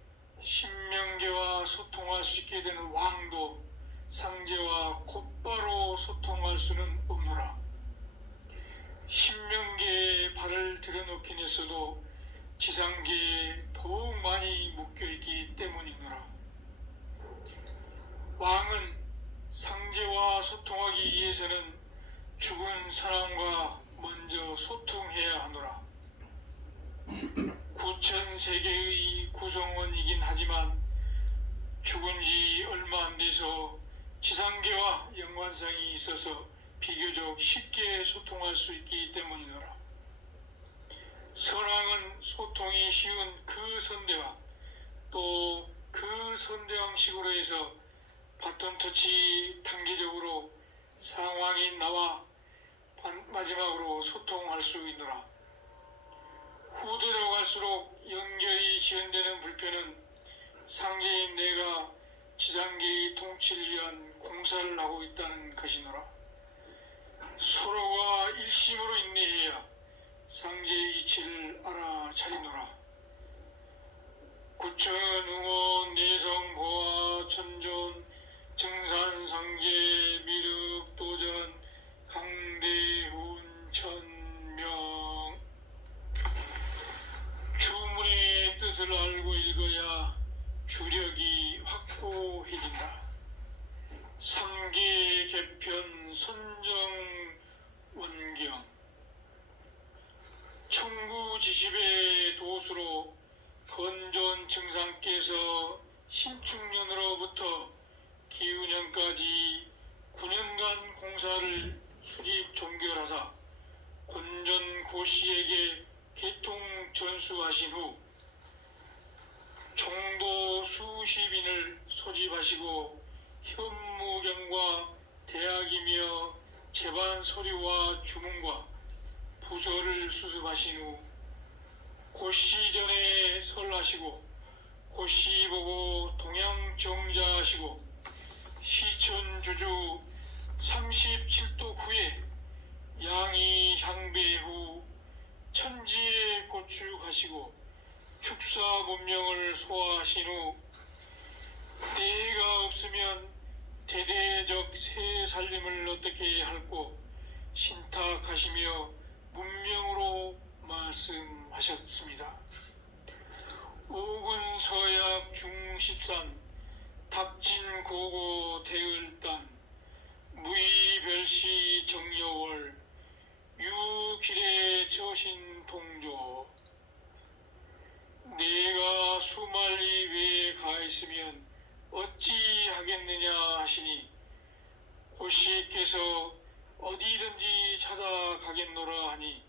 신명계와 소통할 수 있게 되는 왕도 상제와 곧바로 소통할 수는 없노라. 신명계에 발을 들여놓긴 했어도 지상계에 더욱 많이 묶여있기 때문이노라. 왕은 상제와 소통하기 위해서는 죽은 사람과 먼저 소통해야 하노라. 구천세계의 구성원이긴 하지만 죽은 지 얼마 안 돼서 지상계와 연관성이 있어서 비교적 쉽게 소통할 수 있기 때문이노라. 선왕은 소통이 쉬운 그 선대왕, 또 그 선대왕식으로 해서 바톤터치 단계적으로 상왕인 나와 마지막으로 소통할 수 있노라. 후대로 갈수록 연결이 지연되는 불편은 상제인 내가 지상계의 통치를 위한 공사를 하고 있다는 것이노라. 서로가 일심으로 인내해야 상제의 이치를 알아차리노라. 구천 응원 내성 보아 천존 증산 상제 미륵 도전 강대훈 천명. 주문의 뜻을 알고 읽어야 주력이 확고해진다. 삼계 개편 선정 원경. 청구지십의 도수로 건존 증상께서 신축년으로부터 기운년까지 9년간 공사를 수집 종결하사 건전 고씨에게 개통 전수하신 후 총도 수십인을 소집하시고 현무경과 대학이며 제반 서류와 주문과 부서를 수습하신 후 고씨 전에 설하시고 고씨 보고 동양정자하시고 시천주주 37도 후에 양이 향배 후 천지에 고축하시고 축사 문명을 소화하신 후 때가 없으면 대대적 새 살림을 어떻게 할꼬 신탁하시며 문명으로 말씀하셨습니다. 오군 서약 중십산 답진고고 대을단 무의별시 정여월 유길의 저신통조. 내가 수만리 외에 가있으면 어찌 하겠느냐 하시니 고씨께서 어디든지 찾아가겠노라 하니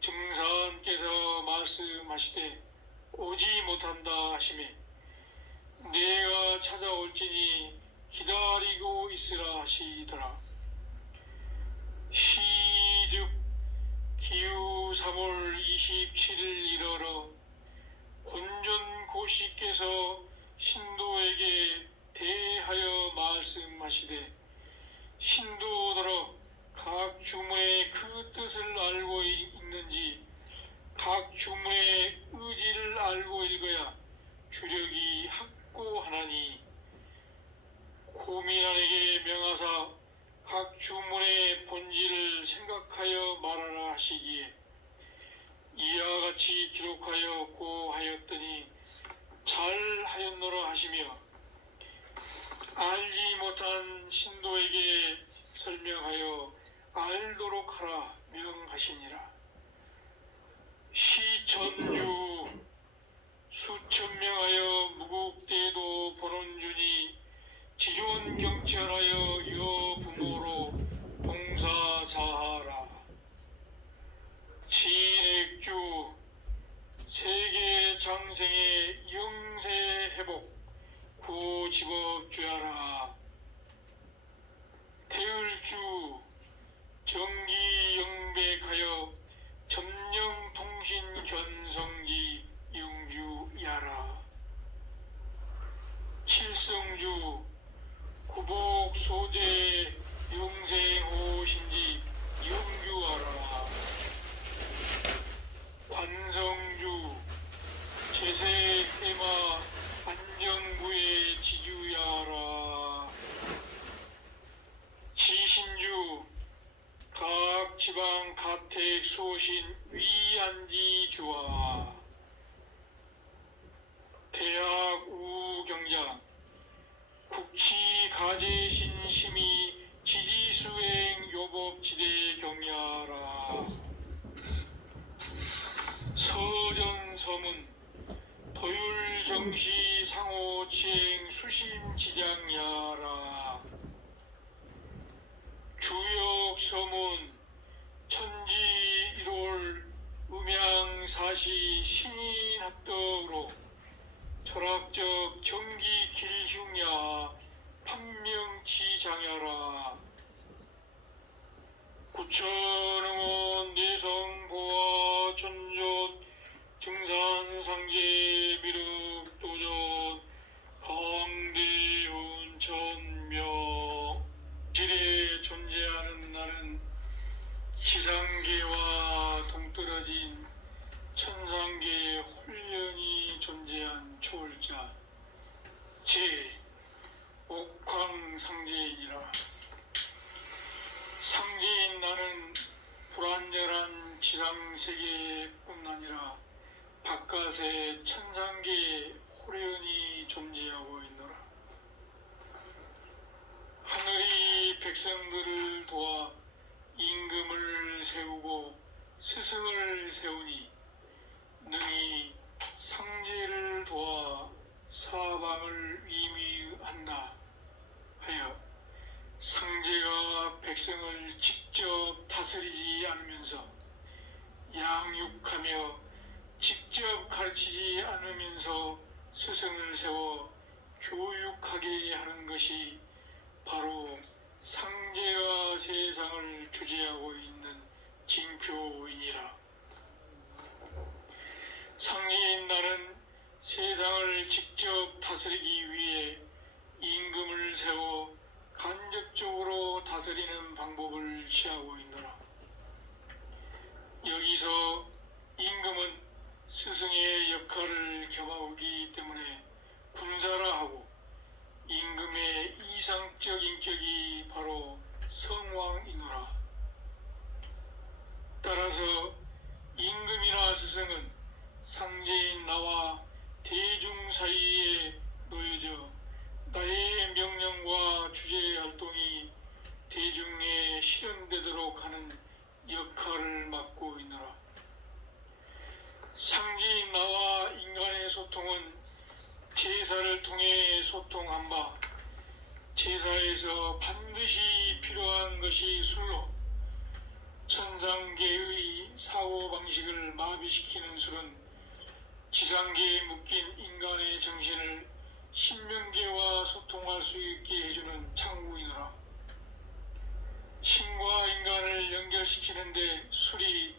증산께서 말씀하시되 오지 못한다 하시매 내가 찾아올지니 기다리고 있으라 하시더라. 시즉 기후 3월 27일 일어러 곤전 고씨께서 신도에게 대하여 말씀하시되 신도더러 각 주문의 그 뜻을 알고 있는지 각 주문의 의지를 알고 읽어야 주력이 확고하나니 고민안에게 명하사 각 주문의 본질을 생각하여 말하라 하시기에 이와 같이 기록하여 고하였더니 잘하였노라 하시며 알지 못한 신도에게 설명하여 알도록 하라 명하시니라. 시천주 수천명하여 무국대도 본원준이 지존경찰하여 여부모로 동사자하라. 진액주 세계장생의 영세회복 구집업주야라. 대을주 정기영백하여 점령통신 견성지 영주야라. 칠성주 구복소재 영생호신지 영주하라. 관성주 제세해마 안정구의 지주야라. 지신주 각 지방 가택 소신 위안지주와. 대학 우경장 국치 가제신 심의 지지수행 요법지대 경야라. 서전서문 도율정시 상호치행 수심지장야라. 주역서문 천지 1월 음양사시 신인합덕으로 철학적 정기 길흉야 판명치장야라. 구천응원 내성보아 천존 증산상제 미륵도전 지상계와 동떨어진 천상계에 홀연히 존재한 초월자 제 옥황상제이니라. 상제인 나는 불완전한 지상세계뿐 아니라 바깥의 천상계에 홀연히 존재하고 있노라. 하늘이 백성들을 도와 임금을 세우고 스승을 세우니 능히 상제를 도와 사방을 위미한다 하여 상제가 백성을 직접 다스리지 않으면서 양육하며 직접 가르치지 않으면서 스승을 세워 교육하게 하는 것이 바로 상제가 세상을 주재하고 있는 징표이니라. 상제인 나는 세상을 직접 다스리기 위해 임금을 세워 간접적으로 다스리는 방법을 취하고 있노라. 여기서 임금은 스승의 역할을 겸하기 때문에 군사라 하고 임금의 이상적 인격이 바로 성왕이노라. 따라서 임금이나 스승은 상제인 나와 대중 사이에 놓여져 나의 명령과 주제 활동이 대중에 실현되도록 하는 역할을 맡고 있노라. 상제인 나와 인간의 소통은 제사를 통해 소통한 바, 제사에서 반드시 필요한 것이 술로 천상계의 사고방식을 마비시키는 술은 지상계에 묶인 인간의 정신을 신명계와 소통할 수 있게 해주는 창구이노라. 신과 인간을 연결시키는데 술이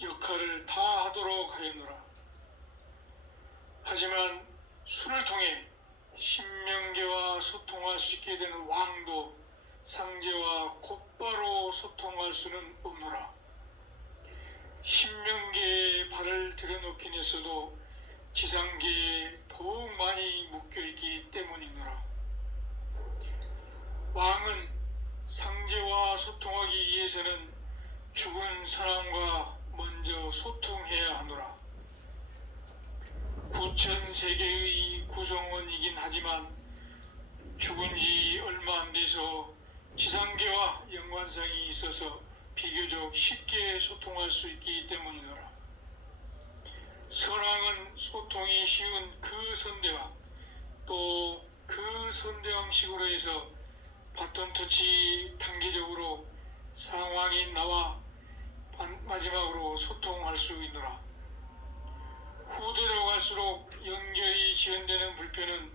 역할을 다 하도록 하였노라. 하지만 술을 통해 신명계와 소통할 수 있게 되는 왕도 상제와 곧바로 소통할 수는 없노라. 신명계에 발을 들여놓긴 했어도 지상계에 더욱 많이 묶여있기 때문이노라. 왕은 상제와 소통하기 위해서는 죽은 사람과 먼저 소통해야 하노라. 구천세계의 구성원이긴 하지만 죽은 지 얼마 안 돼서 지상계와 연관성이 있어서 비교적 쉽게 소통할 수 있기 때문이노라. 선왕은 소통이 쉬운 그 선대왕, 또 그 선대왕식으로 해서 바톤터치 단계적으로 상왕인 나와 마지막으로 소통할 수 있노라. 후대로 갈수록 연결이 지연되는 불편은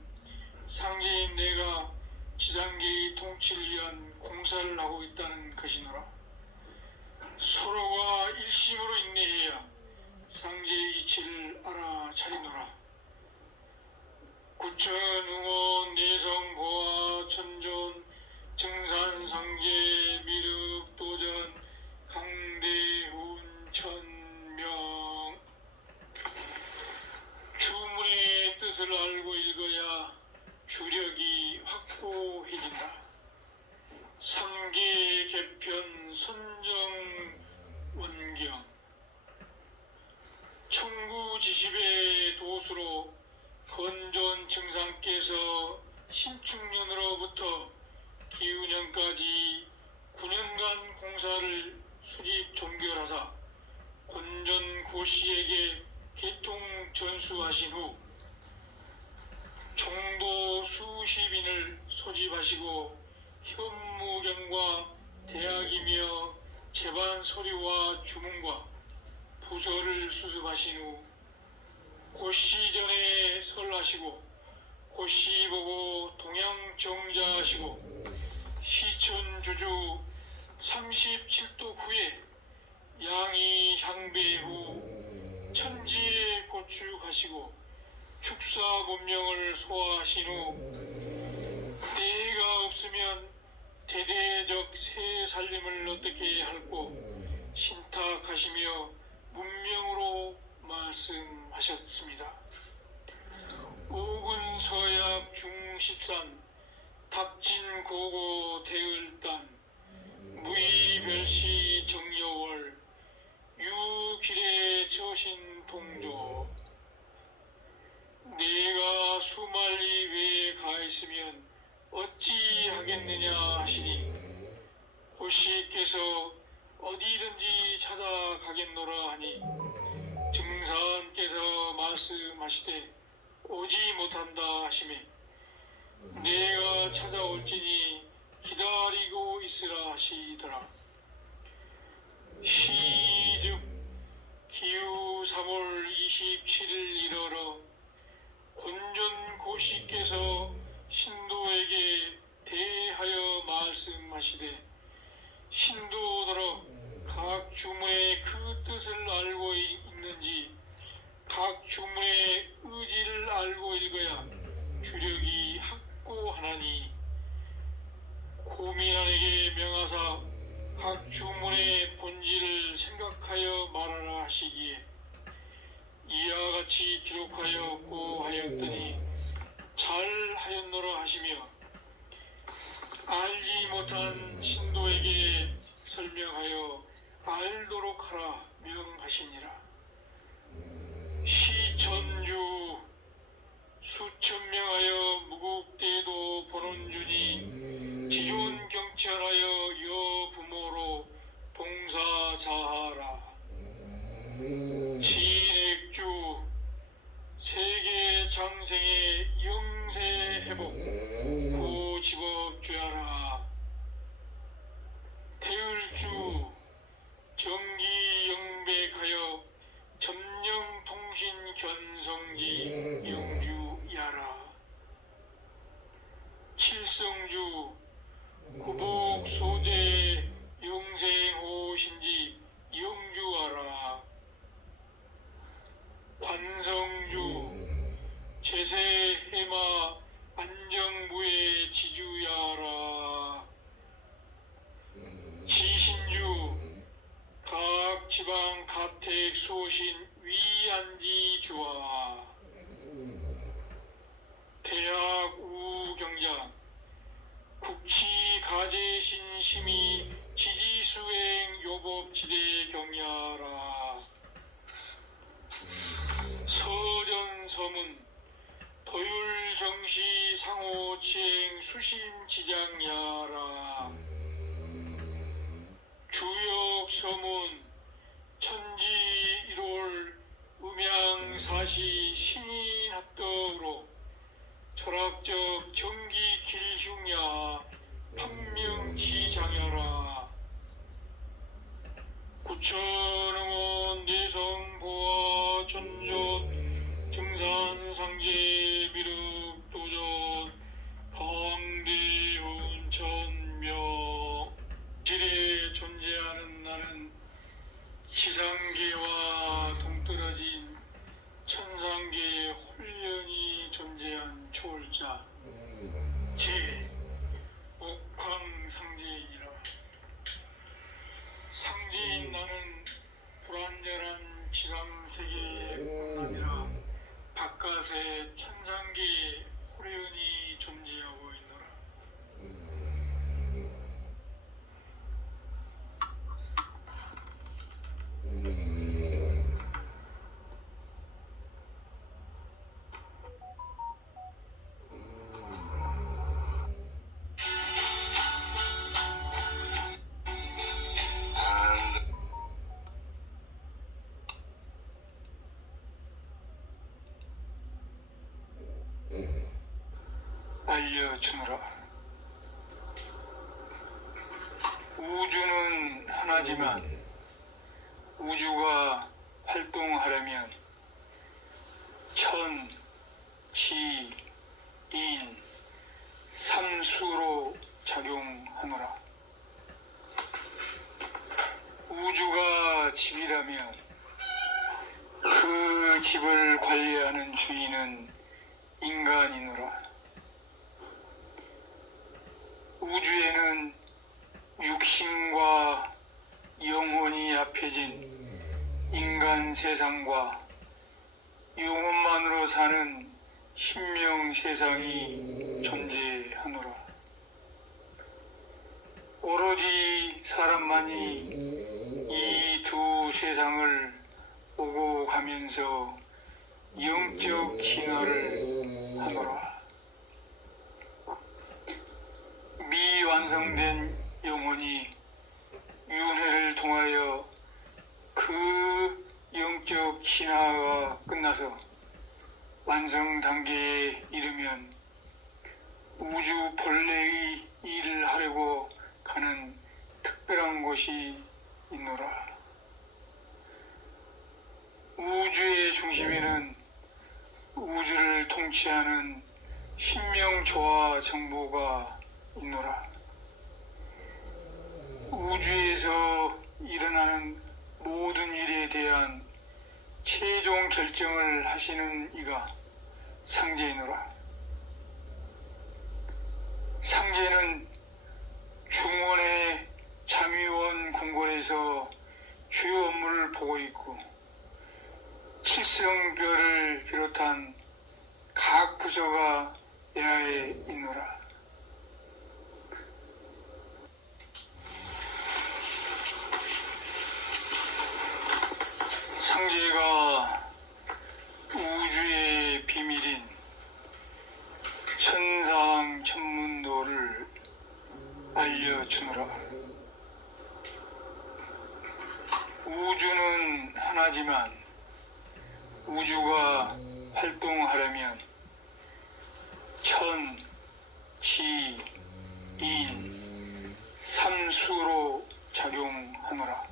상제인 내가 지상계의 통치를 위한 공사를 하고 있다는 것이노라. 서로가 일심으로 인내해야 상제의 이치를 알아차리노라. 구천웅원 내성보아 천존 정산상제 미륵도전 강대훈 천명. 주문의 뜻을 알고 읽어야 주력이 확고해진다. 삼계 개편 선정원경. 청구지십의 도수로 건존 증상께서 신축년으로부터 기운년까지 9년간 공사를 수집 종결하사 건전 고씨에게 개통 전수하신 후 종도 수십인을 소집하시고 현무경과 대학이며 재반 서류와 주문과 부서를 수습하신 후 고씨 전에 설하시고 고씨 보고 동양 정자하시고 시천주주 37도 후에 양이 향배 후 천지에 고축하시고 축사본명을 소화하신 후 때가 없으면 대대적 새 살림을 어떻게 할꼬 신탁하시며 문명으로 말씀하셨습니다. 오근서약 중십산 답진고고 대을단 무의별시 정여월 유길의 저신동조 내가 수만리 외에 가있으면 어찌하겠느냐 하시니 호시께서 어디든지 찾아가겠노라 하니 증산께서 말씀하시되 오지 못한다 하시매 내가 찾아올지니 기다리고 있으라 하시더라. 시즉 기후 3월 27일 이르러 곤전 고시께서 신도에게 대하여 말씀하시되 신도들아 각 주문의 그 뜻을 알고 있는지 각 주문의 의지를 알고 읽어야 주력이 확고하나니 고민안에게 명하사 각 주문의 본질을 생각하여 말하라 하시기에 이와 같이 기록하여 고하였더니 잘하였노라 하시며 알지 못한 신도에게 설명하여 알도록 하라 명하시니라. 시천주 수천 명하여 무국대도 본원주니 지존 경찰하여 여부모로 봉사자하라. 진액주 세계 장생의 영세 회복 고집업주하라. 태을주 정기 영백하여 점령통신 견성지 영주야라. 칠성주 구복 소재 영생호신지 영주하라. 관성주 제세해마 안정부의 지주야라. 지신주 각 지방 가택 소신 위안지주와. 대학 우경장 국치가재신 심의 지지수행 요법지대 경야라. 서전서문 도율정시 상호치행 수심지장야라. 주역서문 천지 1월 음양사시 신인합덕으로 철학적 정기 길흉야 판명지장야라. 구천응원 내성보아 전전 증산상제 미륵도전 방대운 천명 질에 존재하는 나는 지상계와 동떨어진 천상계에 홀연히 존재한 초월자 제 옥황상제이라. 상제인 나는 불완전한 지상세계뿐 아니라 바깥의 천상계에 홀연히 존재하고 있노라. 알려주노라. 우주는 하나지만 우주가 활동하려면 천, 지, 인, 삼수로 작용하노라. 우주가 집이라면 그 집을 관리하는 주인은 인간이노라. 우주에는 육신과 영원히 합해진 인간 세상과 영혼만으로 사는 신명 세상이 존재하노라. 오로지 사람만이 이 두 세상을 오고 가면서 영적 진화를 하노라. 미완성된 영혼이 윤회를 통하여 그 영적 진화가 끝나서 완성 단계에 이르면 우주 본래의 일을 하려고 가는 특별한 곳이 있노라. 우주의 중심에는 우주를 통치하는 신명조화 정보가 있노라. 우주에서 일어나는 모든 일에 대한 최종 결정을 하시는 이가 상제이노라. 상제는 중원의 잠위원 궁궐에서 주요 업무를 보고 있고 칠성별을 비롯한 각 부서가 야에 있노라. 상제가 우주의 비밀인 천상 천문도를 알려주노라. 우주는 하나지만 우주가 활동하려면 천, 지, 인, 삼수로 작용하노라.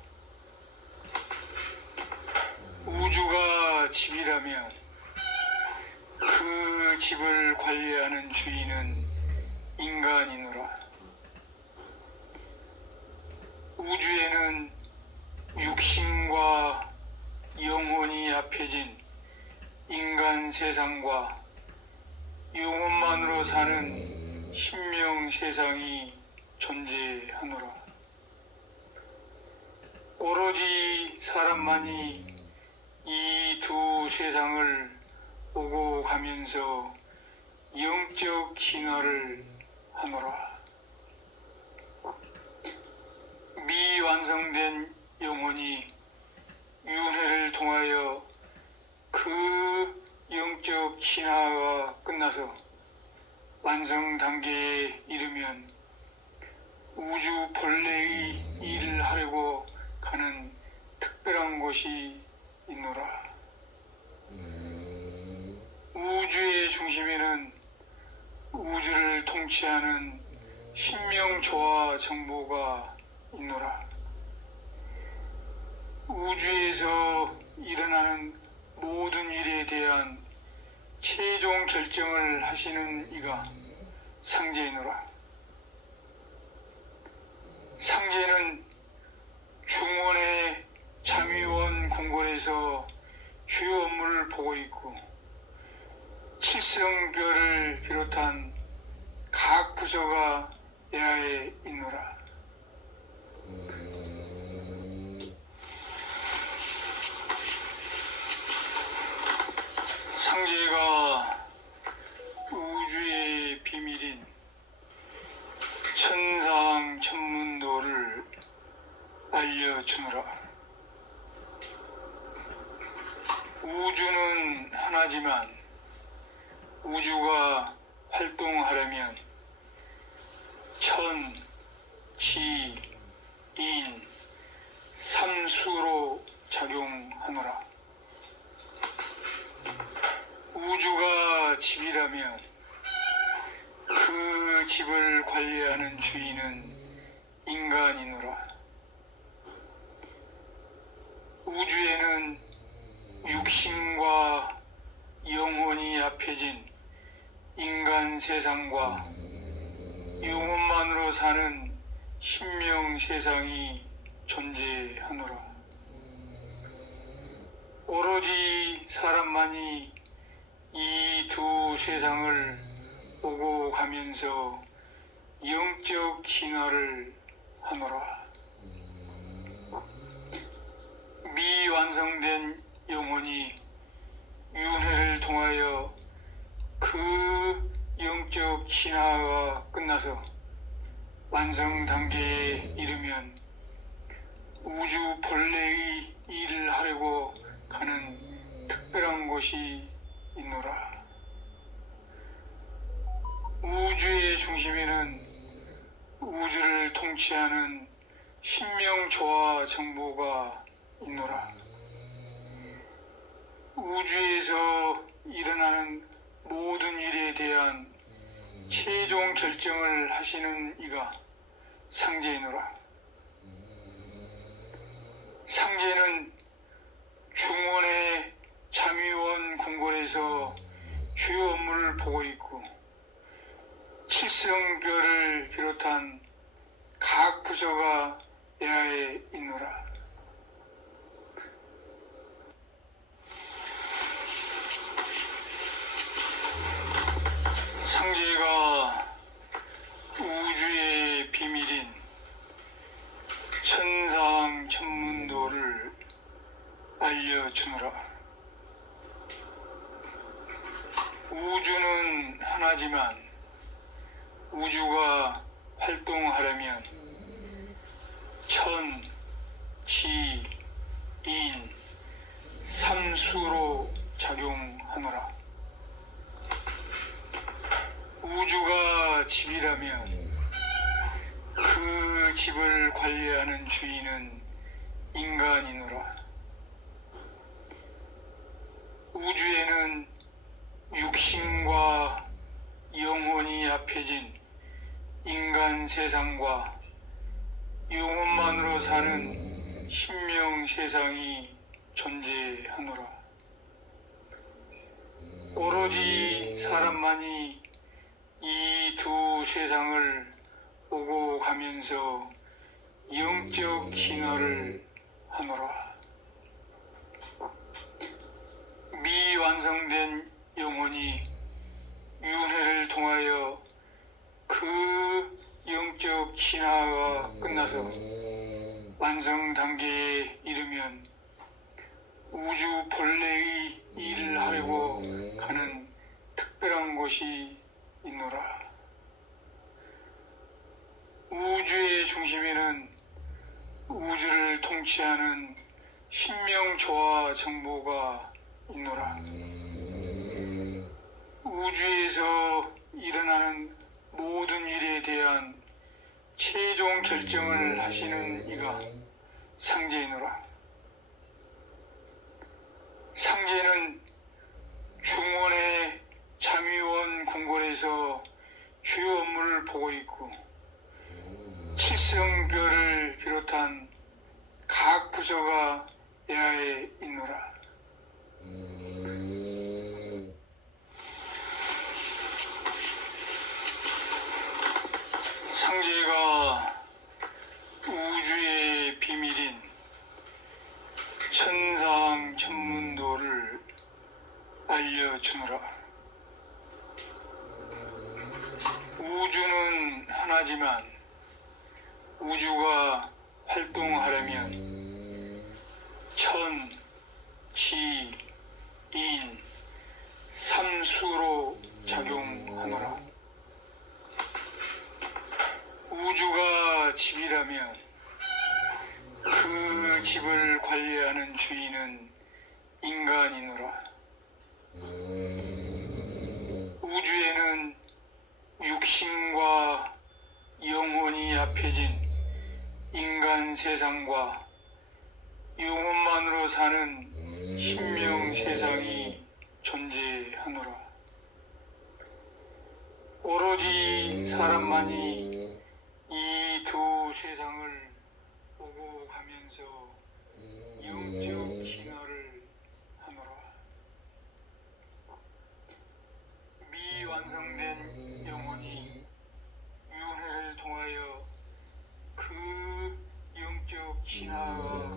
우주가 집이라면 그 집을 관리하는 주인은 인간이노라. 우주에는 육신과 영혼이 합해진 인간 세상과 영혼만으로 사는 신명 세상이 존재하노라. 오로지 사람만이 이 두 세상을 오고 가면서 영적 진화를 하노라. 미완성된 영혼이 윤회를 통하여 그 영적 진화가 끝나서 완성 단계에 이르면 우주 본래의 일을 하려고 가는 특별한 곳이 있노라. 우주의 중심에는 우주를 통치하는 신명조화 정보가 있노라. 우주에서 일어나는 모든 일에 대한 최종 결정을 하시는 이가 상제이노라. 상제는 중원의 잠위원 궁궐에서 주요 업무를 보고 있고 칠성별을 비롯한 각 부서가 야에 있노라. 상제가 우주의 비밀인 천상 천문도를 알려주노라. 우주는 하나지만 우주가 활동하려면 천, 지, 인, 삼수로 작용하노라. 우주가 집이라면 그 집을 관리하는 주인은 인간이노라. 우주에는 육신과 영혼이 합해진 인간 세상과 영혼만으로 사는 신명 세상이 존재하노라. 오로지 사람만이 이 두 세상을 오고 가면서 영적 진화를 하노라. 미완성된 영혼이 윤회를 통하여 그 영적 진화가 끝나서 완성 단계에 이르면 우주 본래의 일을 하려고 가는 특별한 곳이 있노라. 우주의 중심에는 우주를 통치하는 신명조화 정보가 있노라. 우주에서 일어나는 모든 일에 대한 최종 결정을 하시는 이가 상제이노라. 상제는 중원의 잠위원 궁궐에서 주요 업무를 보고 있고 칠성별을 비롯한 각 부서가 야에 있노라. 상제가 우주의 비밀인 천상 천문도를 알려주노라. 우주는 하나지만 우주가 활동하려면 천, 지, 인, 삼수로 작용하노라. 우주가 집이라면 그 집을 관리하는 주인은 인간이노라. 우주에는 육신과 영혼이 합해진 인간 세상과 영혼만으로 사는 신명 세상이 존재하노라. 오로지 사람만이 이 두 세상을 오고 가면서 영적 진화를 하노라. 미완성된 영혼이 윤회를 통하여 그 영적 진화가 끝나서 완성 단계에 이르면 우주 본래의 일을 하려고 가는 특별한 곳이 있노라. 우주의 중심에는 우주를 통치하는 신명조화 정보가 있노라. 우주에서 일어나는 모든 일에 대한 최종 결정을 하시는 이가 상제이노라. 상제는 중원의 잠위원 궁궐에서 주요 업무를 보고 있고 칠성별을 비롯한 각 부서가 야에 있노라. 상제가 우주의 비밀인 천상 천문도를 알려주노라. 우주는 하나지만 우주가 활동하려면 천, 지, 인, 삼수로 작용하노라. 우주가 집이라면 그 집을 관리하는 주인은 인간이노라. 우주에는 육신과 영혼이 합해진 인간 세상과 영혼만으로 사는 신명 세상이 존재하노라. 오로지 사람만이 이 두 세상을 오고 가면서 영적 진화를 하노라. 미완성된 영혼이 윤회를 통하여 그 영적 진화가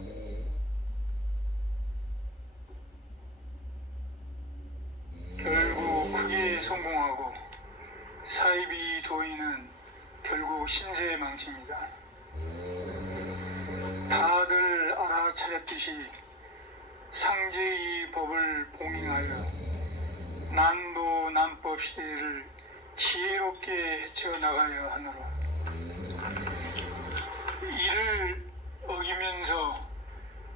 결국 크게 성공하고 사이비 도인은 결국 신세에 망칩니다. 다들 알아차렸듯이 상제의 법을 봉행하여 난도 난법 시대를 지혜롭게 헤쳐나가야 하노라. 이를 어기면서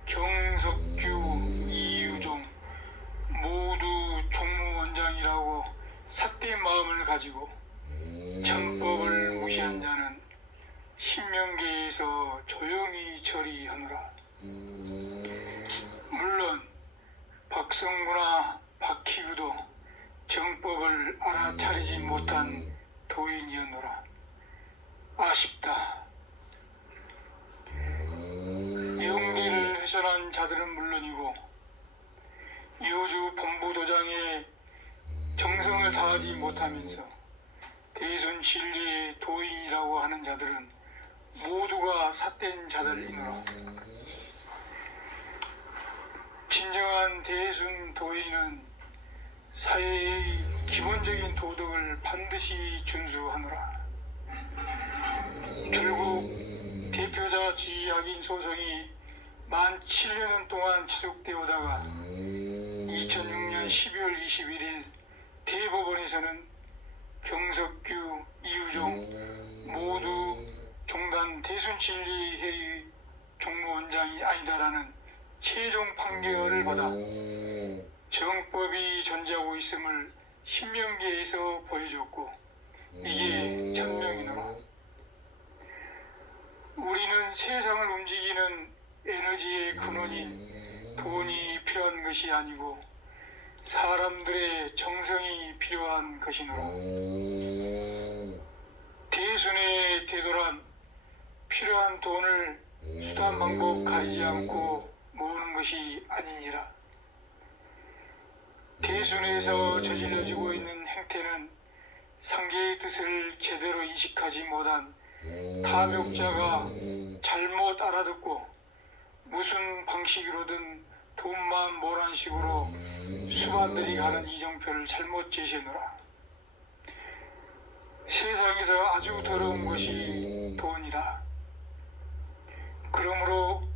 경석규, 이유종 모두 종무원장이라고 삿된 마음을 가지고 전법을 무시한 자는 신명계에서 조용히 처리하노라. 물론 박성구나 박희구도 정법을 알아차리지 못한 도인이었노라. 아쉽다. 영계를 훼손한 자들은 물론이고 이호주 본부도장에 정성을 다하지 못하면서 대순 진리의 도인이라고 하는 자들은 모두가 삿된 자들이노라. 진정한 대순 도인은 사회의 기본적인 도덕을 반드시 준수하노라. 결국 대표자 지휘학인 소송이 만 7년 동안 지속되어다가 2006년 12월 21일 대법원에서는 경석규, 이유종 모두 종단 대순진리회의 종무원장이 아니다라는 최종 판결을 받아 정법이 존재하고 있음을 신명계에서 보여줬고 이게 천명이노라. 우리는 세상을 움직이는 에너지의 근원인 돈이 필요한 것이 아니고 사람들의 정성이 필요한 것이노라. 대순에 되돌아 필요한 돈을 수단 방법 가리지 않고 모으는 것이 아니니라. 대순에서 저질러지고 있는 행태는 상계의 뜻을 제대로 인식하지 못한 탐욕자가 잘못 알아듣고 무슨 방식으로든 돈만 모란 식으로 수반들이 가는 이정표를 잘못 제시하노라. 세상에서 아주 더러운 것이 돈이다. 그러므로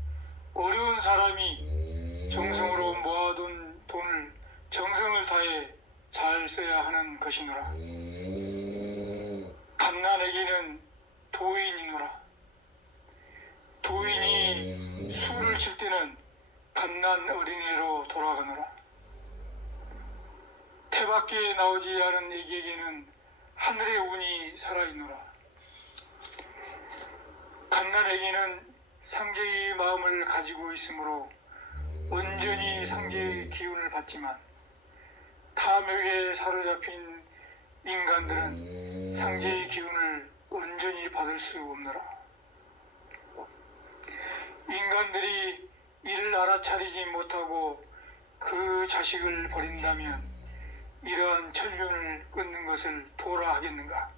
어려운 사람이 정성으로 모아둔 돈을 정성을 다해 잘 써야 하는 것이노라. 갓난에게는 도인이노라. 도인이 술을 칠 때는 갓난 어린애로 돌아가노라. 태밖에 나오지 않은 애기에게는 하늘의 운이 살아있노라. 갓난에게는 상제의 마음을 가지고 있으므로 온전히 상제의 기운을 받지만 탐욕에 사로잡힌 인간들은 상제의 기운을 온전히 받을 수 없노라. 인간들이 이를 알아차리지 못하고 그 자식을 버린다면 이러한 천륜을 끊는 것을 도라 하겠는가?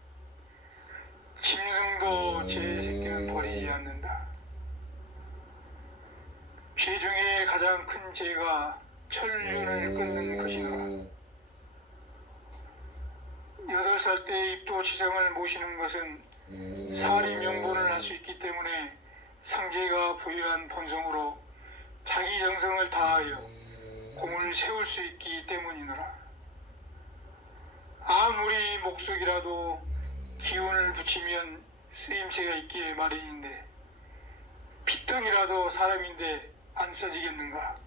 짐승도 제 새끼는 버리지 않는다. 죄 중에 가장 큰 죄가 천륜을 끊는 것이노라. 8살 때 입도지성을 모시는 것은 사리명분을 할 수 있기 때문에 상제가 부여한 본성으로 자기 정성을 다하여 공을 세울 수 있기 때문이노라. 아무리 목속이라도 기운을 붙이면 쓰임새가 있기에 마련인데 핏덩이라도 사람인데 안 써지겠는가?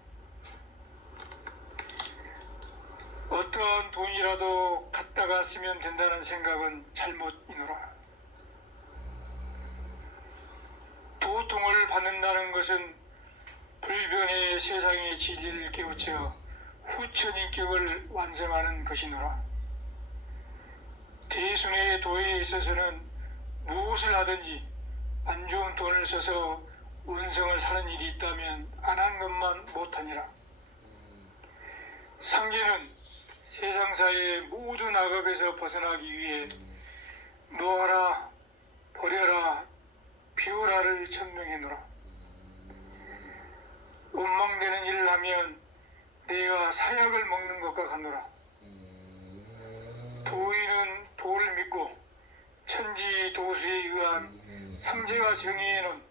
어떠한 돈이라도 갖다가 쓰면 된다는 생각은 잘못이노라. 도통을 받는다는 것은 불변의 세상의 진리를 깨우쳐 후천인격을 완성하는 것이노라. 대순의 도에 있어서는 무엇을 하든지 안 좋은 돈을 써서 운성을 사는 일이 있다면 안 한 것만 못하니라. 상제는 세상사의 모든 악업에서 벗어나기 위해 놓아라, 버려라, 비우라를 천명해놓으라. 원망되는 일을 하면 내가 사약을 먹는 것과 같노라. 도인은 도를 믿고 천지 도수에 의한 상제가 정해놓은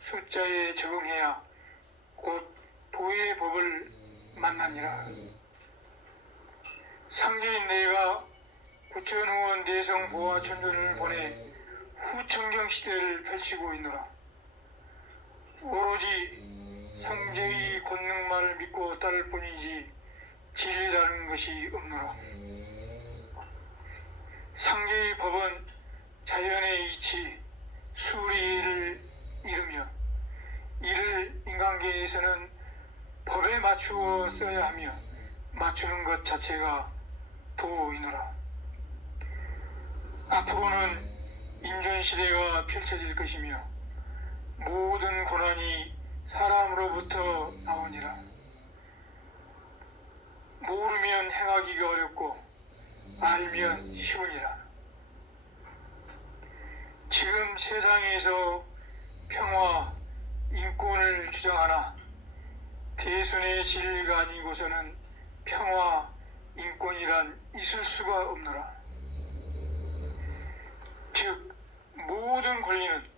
숫자에 적응해야 곧 도의 법을 만나니라. 상제인 내가 구천의원 내성 보아 천전을 보내 후천경 시대를 펼치고 있노라. 오로지 상제의 권능만을 믿고 따를 뿐이지 진리라는 것이 없노라. 상제의 법은 자연의 이치, 수리를 이루며 이를 인간계에서는 법에 맞추어 써야 하며 맞추는 것 자체가 도이노라. 앞으로는 인존시대가 펼쳐질 것이며 모든 고난이 사람으로부터 나오니라. 모르면 행하기가 어렵고 알면 쉬우니라. 지금 세상에서 평화, 인권을 주장하나 대순의 진리가 아니고서는 평화, 인권이란 있을 수가 없노라. 즉 모든 권리는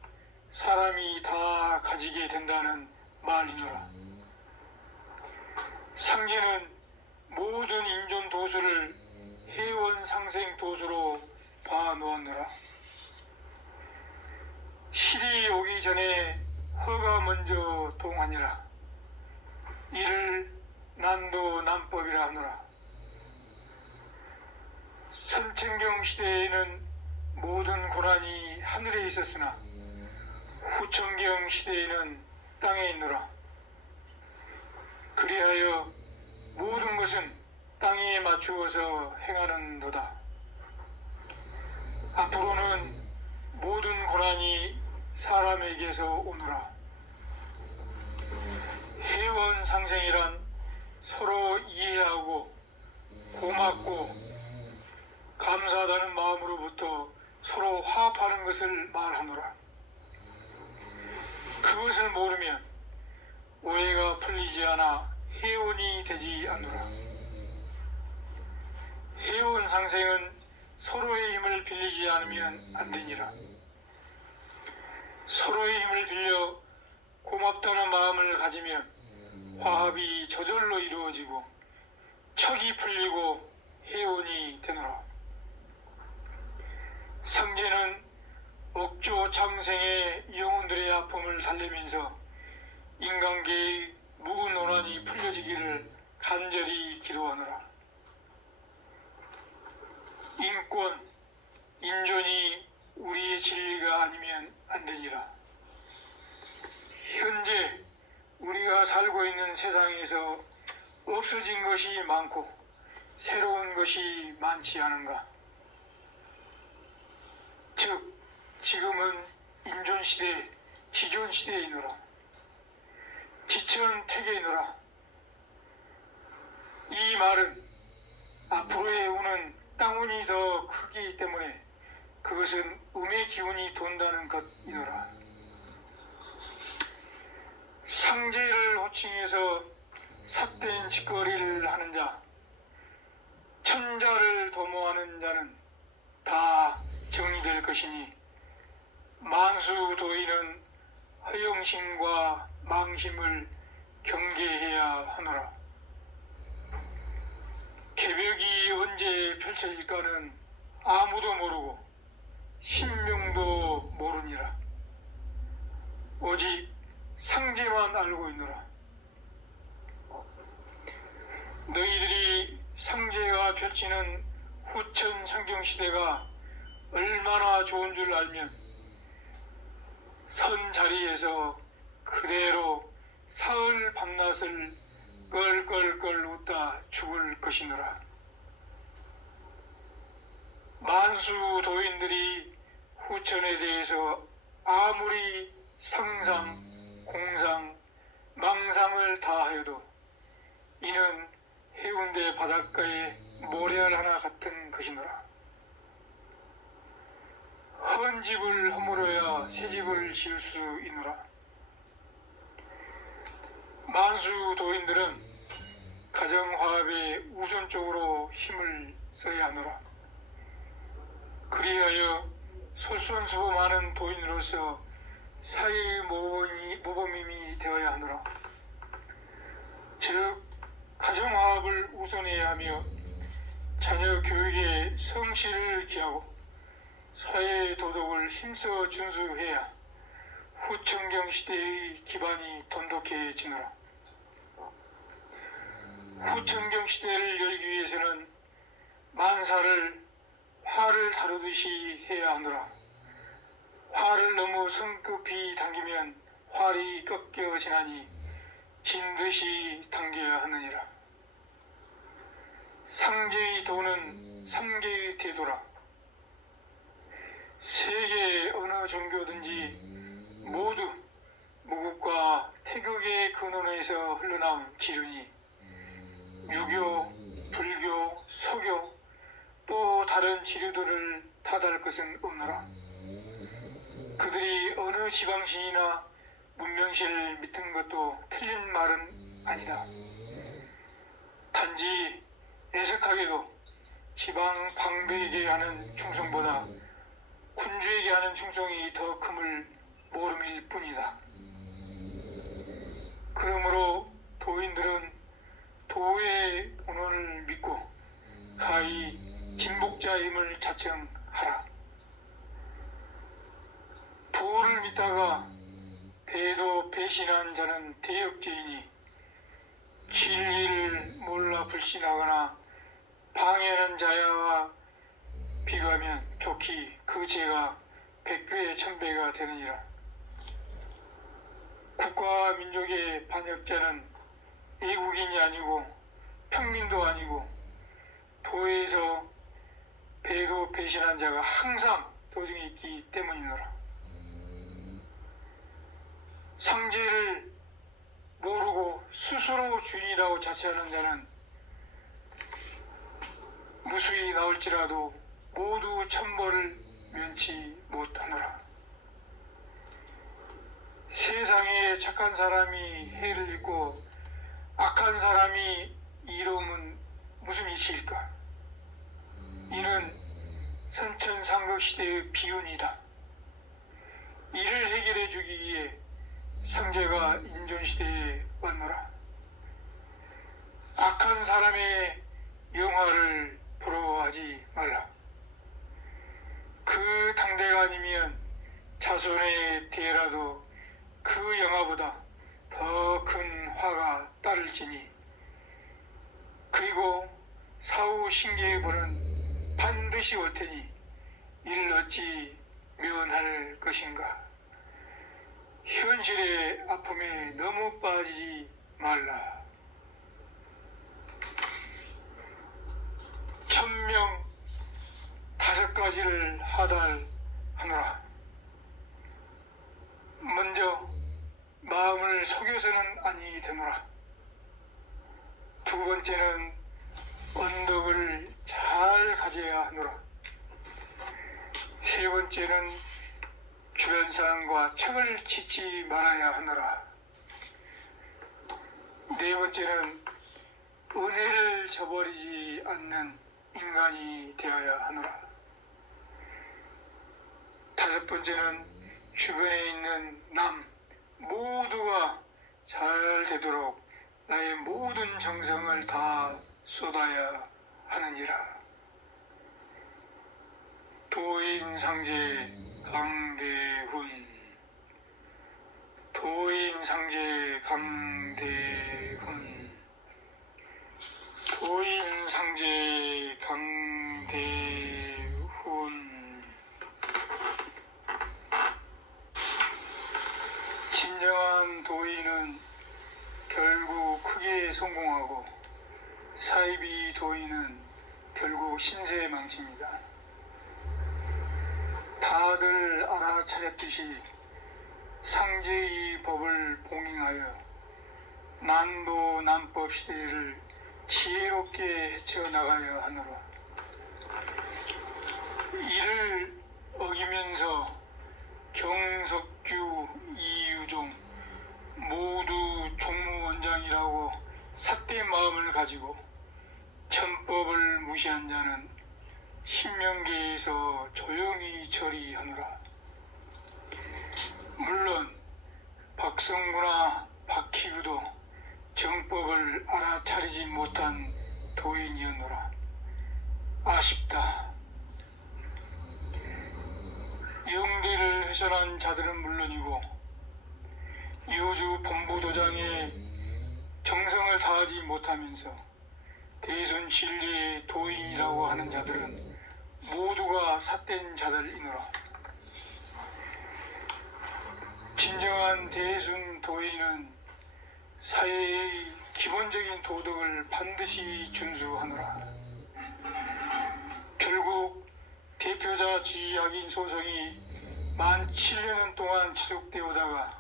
사람이 다 가지게 된다는 말이노라. 상제는 모든 인존 도수를 해원 상생 도수로 봐놓았노라. 실이 오기 전에 허가 먼저 동하니라. 이를 난도 난법이라 하노라. 선천경 시대에는 모든 고난이 하늘에 있었으나 후천경 시대에는 땅에 있노라. 그리하여 모든 것은 땅에 맞추어서 행하는도다. 앞으로는 모든 고난이 사람에게서 오노라. 해원상생이란 서로 이해하고 고맙고 감사하다는 마음으로부터 서로 화합하는 것을 말하노라. 그것을 모르면 오해가 풀리지 않아 해원이 되지 않노라. 해원상생은 서로의 힘을 빌리지 않으면 안 되니라. 서로의 힘을 빌려 고맙다는 마음을 가지면 화합이 저절로 이루어지고 척이 풀리고 해온이 되노라. 상제는 억조 창생의 영혼들의 아픔을 살리면서 인간계의 묵은 원한이 풀려지기를 간절히 기도하노라. 인권, 인존이 우리의 진리가 아니면 안 되니라. 현재 우리가 살고 있는 세상에서 없어진 것이 많고 새로운 것이 많지 않은가? 즉 지금은 인존시대, 지존시대이노라. 지천태계이노라. 이 말은 앞으로의 운은 땅운이 더 크기 때문에 그것은 음의 기운이 돈다는 것이노라. 상제를 호칭해서 삿된 짓거리를 하는 자, 천자를 도모하는 자는 다 정리될 것이니 만수도인은 허영심과 망심을 경계해야 하노라. 개벽이 언제 펼쳐질까는 아무도 모르고 신명도 모르니라. 오직 상제만 알고 있노라. 너희들이 상제가 펼치는 후천 성경시대가 얼마나 좋은 줄 알면 선 자리에서 그대로 사흘 밤낮을 껄껄껄 웃다 죽을 것이노라. 만수 도인들이 후천에 대해서 아무리 상상, 공상, 망상을 다하여도 이는 해운대 바닷가의 모래알 하나 같은 것이노라. 헌 집을 허물어야 새 집을 지을 수 있노라. 만수 도인들은 가정화합에 우선적으로 힘을 써야 하노라. 그리하여 솔선수범 많은 도인으로서 사회의 모범임이 되어야 하노라. 즉 가정화합을 우선해야 하며 자녀 교육에 성실을 기하고 사회 도덕을 힘써 준수해야 후천경 시대의 기반이 돈독해지노라. 후천경 시대를 열기 위해서는 만사를 활을 다루듯이 해야 하노라. 활을 너무 성급히 당기면 활이 꺾여지나니 진듯이 당겨야 하느니라. 상제의 도는 삼계의 태도라. 세계 어느 종교든지 모두 무국과 태극의 근원에서 흘러나온 지륜이 유교, 불교, 소교 또 다른 지류들을 다달 것은 없노라. 그들이 어느 지방신이나 문명시를 믿는 것도 틀린 말은 아니다. 단지 애석하게도 지방 방배에게 하는 충성보다 군주에게 하는 충성이 더 큼을 모름일 뿐이다. 그러므로 도인들은 도의 본원을 믿고 가히 진복자임을 자청하라. 도를 믿다가 배도 배신한 자는 대역죄이니 진리를 몰라 불신하거나 방해하는 자와 비교하면 좋기 그 죄가 100배 1000배가 되느니라. 국가와 민족의 반역자는 애국인이 아니고 평민도 아니고 도에서 배도 배신한 자가 항상 도중에 있기 때문이노라. 상제를 모르고 스스로 주인이라고 자처하는 자는 무수히 나올지라도 모두 천벌을 면치 못하노라. 세상에 착한 사람이 해를 입고 악한 사람이 이로움은 무슨 이치일까? 이는 선천상국 시대의 비운이다. 이를 해결해 주기 위해 상제가 인존시대에 왔노라. 악한 사람의 영화를 부러워하지 말라. 그 당대가 아니면 자손의 대라도 그 영화보다 더 큰 화가 따를지니 그리고 사후 신계의 벌은 반드시 올 테니 이를 어찌 면할 것인가. 현실의 아픔에 너무 빠지지 말라. 천명 5가지를 하달하노라. 먼저 마음을 속여서는 아니 되노라. 두 번째는 언덕을 잘 가져야 하노라. 세 번째는 주변 사람과 척을 짓지 말아야 하노라. 네 번째는 은혜를 저버리지 않는 인간이 되어야 하노라. 다섯 번째는 주변에 있는 남 모두가 잘 되도록 나의 모든 정성을 다 쏟아야 하느니라. 도인상제 강대훈. 도인상제 강대훈. 도인상제 강대훈. 진정한 도인은 결국 크게 성공하고 사이비 도인은 결국 신세에 망칩니다. 다들 알아차렸듯이 상제의 법을 봉행하여 난도 난법 시대를 지혜롭게 헤쳐나가야 하노라. 이를 어기면서 경석규, 이유종 모두 종무원장이라고 삿대 마음을 가지고 천법을 무시한 자는 신명계에서 조용히 처리하노라. 물론 박성구나 박희구도 정법을 알아차리지 못한 도인이었노라. 아쉽다. 영대를 훼손한 자들은 물론이고 이호주 본부도장의 정성을 다하지 못하면서 대순 진리의 도인이라고 하는 자들은 모두가 삿된 자들이노라. 진정한 대순 도인은 사회의 기본적인 도덕을 반드시 준수하노라. 결국 대표자 지휘학인 소송이 만 7년 동안 지속되어다가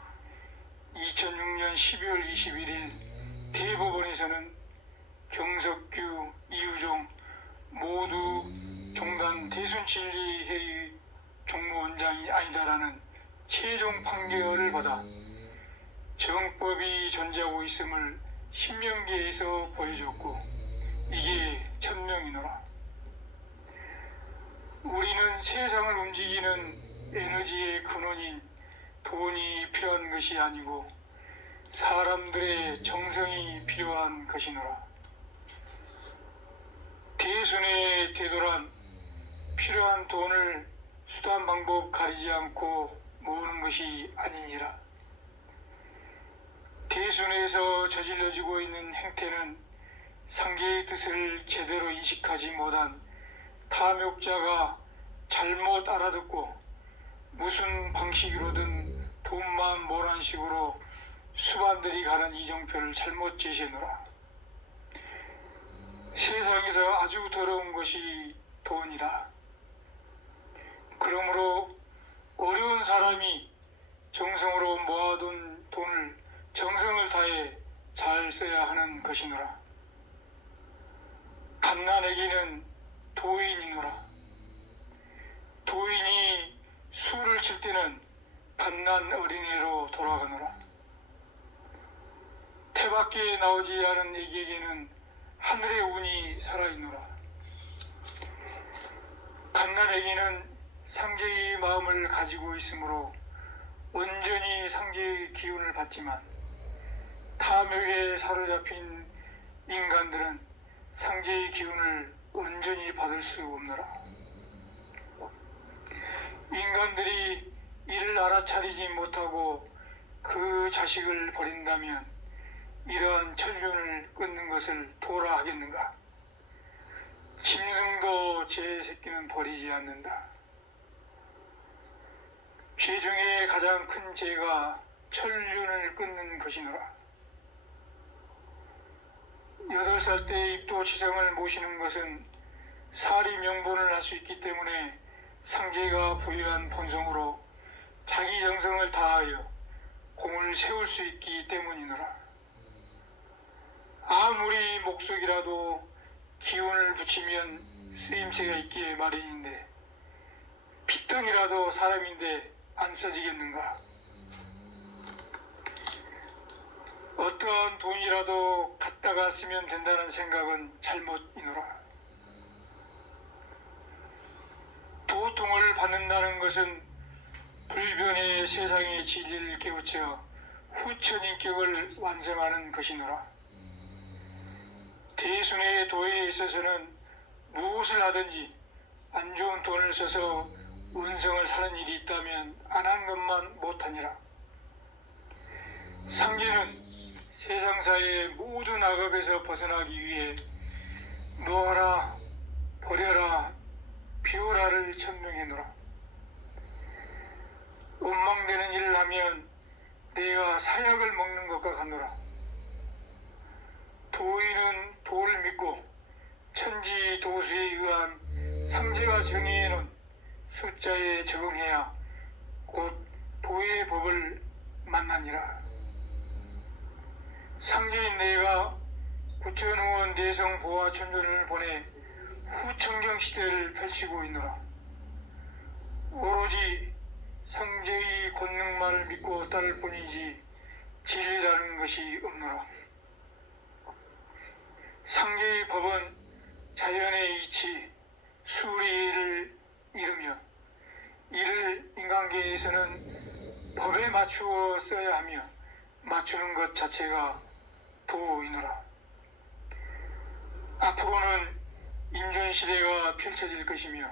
2006년 12월 21일 대법원에서는 경석규, 이우종 모두 종단 대순진리회의 종무원장이 아니다라는 최종 판결을 받아 정법이 존재하고 있음을 신명기에서 보여줬고 이게 천명이노라. 우리는 세상을 움직이는 에너지의 근원인 돈이 필요한 것이 아니고 사람들의 정성이 필요한 것이노라. 대순의 대도란 필요한 돈을 수단 방법 가리지 않고 모으는 것이 아니니라. 대순에서 저질러지고 있는 행태는 상계의 뜻을 제대로 인식하지 못한 탐욕자가 잘못 알아듣고 무슨 방식으로든 돈만 모란 식으로 수반들이 가는 이정표를 잘못 제시하노라. 세상에서 아주 더러운 것이 돈이다. 그러므로 어려운 사람이 정성으로 모아둔 돈을 정성을 다해 잘 써야 하는 것이노라. 갓난아기는 도인이노라. 도인이 술을 칠 때는 갓난 어린애로 돌아가노라. 태 밖에 나오지 않은 애기에게는 하늘의 운이 살아있노라. 갓난아기는 상제의 마음을 가지고 있으므로 온전히 상제의 기운을 받지만 탐욕에 사로잡힌 인간들은 상제의 기운을 온전히 받을 수 없노라. 인간들이 이를 알아차리지 못하고 그 자식을 버린다면 이러한 천륜을 끊는 것을 도라 하겠는가? 짐승도 제 새끼는 버리지 않는다. 죄 중에 가장 큰 죄가 천륜을 끊는 것이노라. 8살 때 입도지성을 모시는 것은 사리 명분을 할 수 있기 때문에 상제가 부여한 본성으로 자기 정성을 다하여 공을 세울 수 있기 때문이노라. 아무리 목속이라도 기운을 붙이면 쓰임새가 있기에 마련인데 핏덩이라도 사람인데 안 써지겠는가? 어떠한 돈이라도 갖다가 쓰면 된다는 생각은 잘못이노라. 도통을 받는다는 것은 불변의 세상의 진리를 깨우쳐 후천인격을 완성하는 것이노라. 대순의 도에 있어서는 무엇을 하든지 안 좋은 돈을 써서 운성을 사는 일이 있다면 안 한 것만 못하니라. 상제는 세상사의 모든 악업에서 벗어나기 위해 놓아라, 버려라, 비워라를 천명해놓으라. 원망되는 일을 하면 내가 사약을 먹는 것과 같노라. 도인은 도를 믿고 천지 도수에 의한 상제가 정의해놓은 숫자에 적응해야 곧 도의 법을 만나니라. 상제인 내가 구천후원 대성 보아 천존을 보내 후천경 시대를 펼치고 있노라. 오로지 상제의 권능만을 믿고 따를 뿐이지 진리라는 것이 없노라. 상제의 법은 자연의 이치, 수리를 이루며 이를 인간계에서는 법에 맞추어 써야 하며 맞추는 것 자체가 도이노라. 앞으로는 인존시대가 펼쳐질 것이며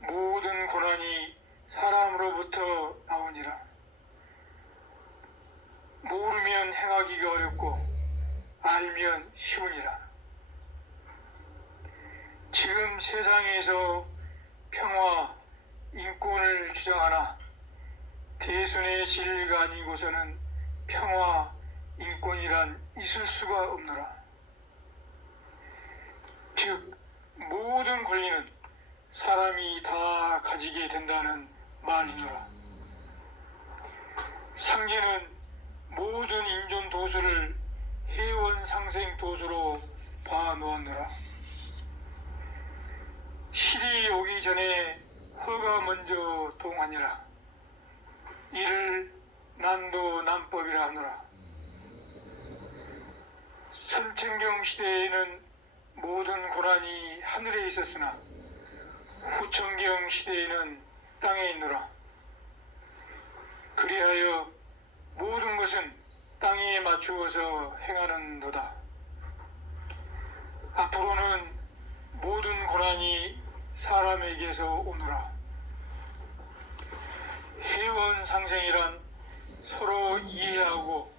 모든 고난이 사람으로부터 나오니라. 모르면 행하기가 어렵고 알면 쉬우니라. 지금 세상에서 평화, 인권을 주장하나 대순의 진리가 아니고서는 평화, 인권이란 있을 수가 없노라. 즉 모든 권리는 사람이 다 가지게 된다는 말이노라. 상제는 모든 인존 도수를 해원 상생 도수로 봐놓았노라. 실이 오기 전에 허가 먼저 동하니라. 이를 난도 난법이라 하노라. 선천경 시대에는 모든 고난이 하늘에 있었으나 후천경 시대에는 땅에 있노라. 그리하여 모든 것은 땅에 맞추어서 행하는도다. 앞으로는 모든 고난이 사람에게서 오노라. 해원상생이란 서로 이해하고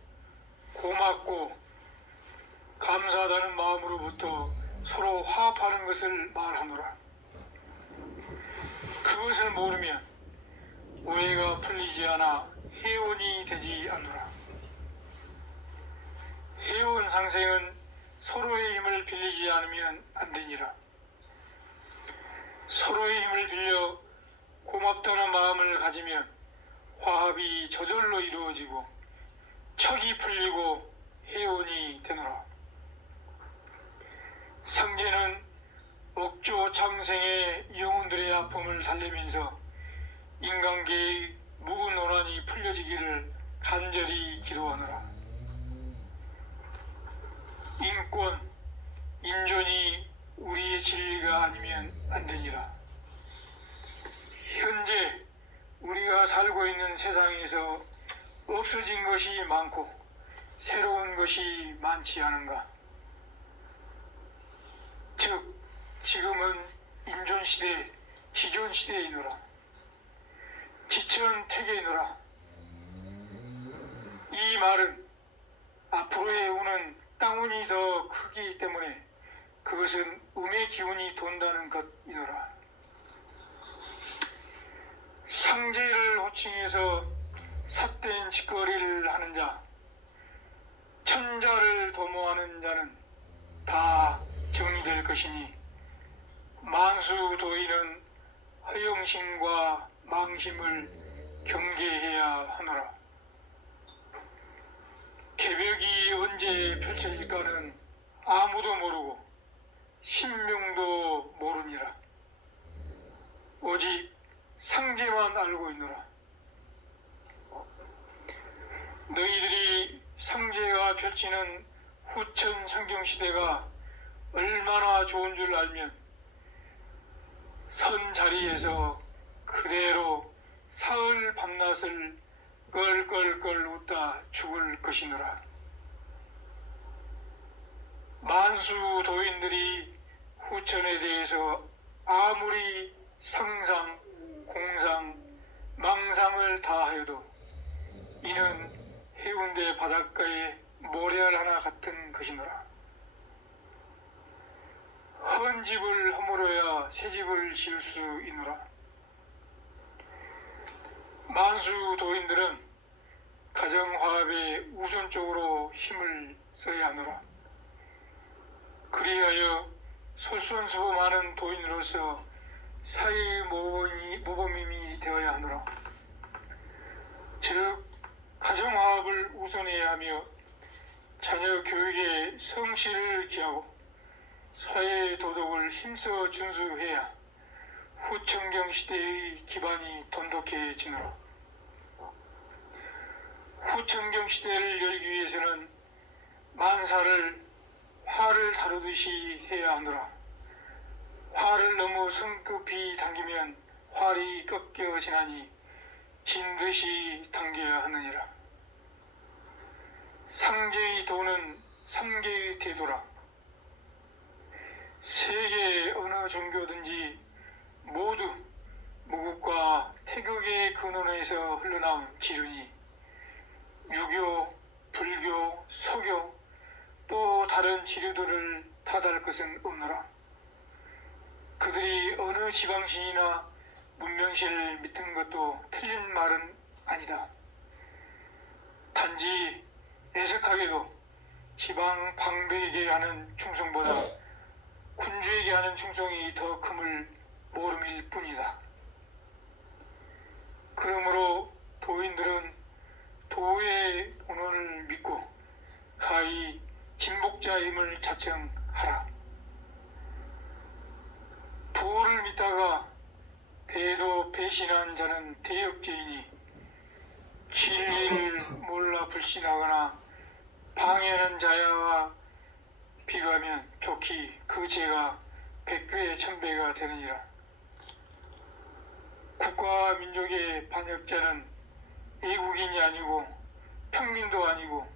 고맙고 감사하다는 마음으로부터 서로 화합하는 것을 말하노라. 그것을 모르면 오해가 풀리지 않아 해원이 되지 않노라. 해원상생은 서로의 힘을 빌리지 않으면 안 되니라. 서로의 힘을 빌려 고맙다는 마음을 가지면 화합이 저절로 이루어지고 척이 풀리고 해온이 되노라. 상제는 억조 창생의 영혼들의 아픔을 살리면서 인간계의 묵은 원한이 풀려지기를 간절히 기도하노라. 인권, 인존이 우리의 진리가 아니면 안 되니라. 현재 우리가 살고 있는 세상에서 없어진 것이 많고 새로운 것이 많지 않은가? 즉 지금은 인존시대, 지존시대이노라. 지천태계이노라. 이 말은 앞으로의 운은 땅운이 더 크기 때문에 그것은 음의 기운이 돈다는 것이노라. 상제를 호칭해서 삿된 짓거리를 하는 자, 천자를 도모하는 자는 다 정리될 것이니 만수도인은 허영심과 망심을 경계해야 하노라. 개벽이 언제 펼쳐질까는 아무도 모르고 신명도 모르니라. 오직 상제만 알고 있노라. 너희들이 상제가 펼치는 후천 성경시대가 얼마나 좋은 줄 알면 선 자리에서 그대로 사흘 밤낮을 껄껄껄 웃다 죽을 것이노라. 만수 도인들이 후천에 대해서 아무리 상상, 공상, 망상을 다하여도 이는 해운대 바닷가의 모래알 하나 같은 것이노라. 헌 집을 허물어야 새 집을 지을 수 있노라. 만수 도인들은 가정화합에 우선적으로 힘을 써야 하노라. 그리하여 솔선수범 많은 도인으로서 사회의 모범임이 되어야 하노라. 즉 가정화합을 우선해야 하며 자녀 교육에 성실을 기하고 사회의 도덕을 힘써 준수해야 후천경 시대의 기반이 돈독해지노라. 후천경 시대를 열기 위해서는 만사를 활을 다루듯이 해야 하노라. 활을 너무 성급히 당기면 활이 꺾여지나니 진 듯이 당겨야 하느니라. 상제의 도는 삼계의 태도라. 세계 어느 종교든지 모두 무국과 태극의 근원에서 흘러나온 지륜이 유교, 불교, 서교 또 다른 지류들을 탓할 것은 없노라. 그들이 어느 지방신이나 문명신을 믿는 것도 틀린 말은 아니다. 단지 애석하게도 지방 방백에게 하는 충성보다 군주에게 하는 충성이 더 큼을 모름일 뿐이다. 그러므로 도인들은 도의 본원을 믿고 가히 진복자임을 자청하라. 도를 믿다가 배도 배신한 자는 대역죄이니 진리를 몰라 불신하거나 방해하는 자야와 비교하면 좋기 그 죄가 100배 1000배가 되느니라. 국가와 민족의 반역자는 애국인이 아니고 평민도 아니고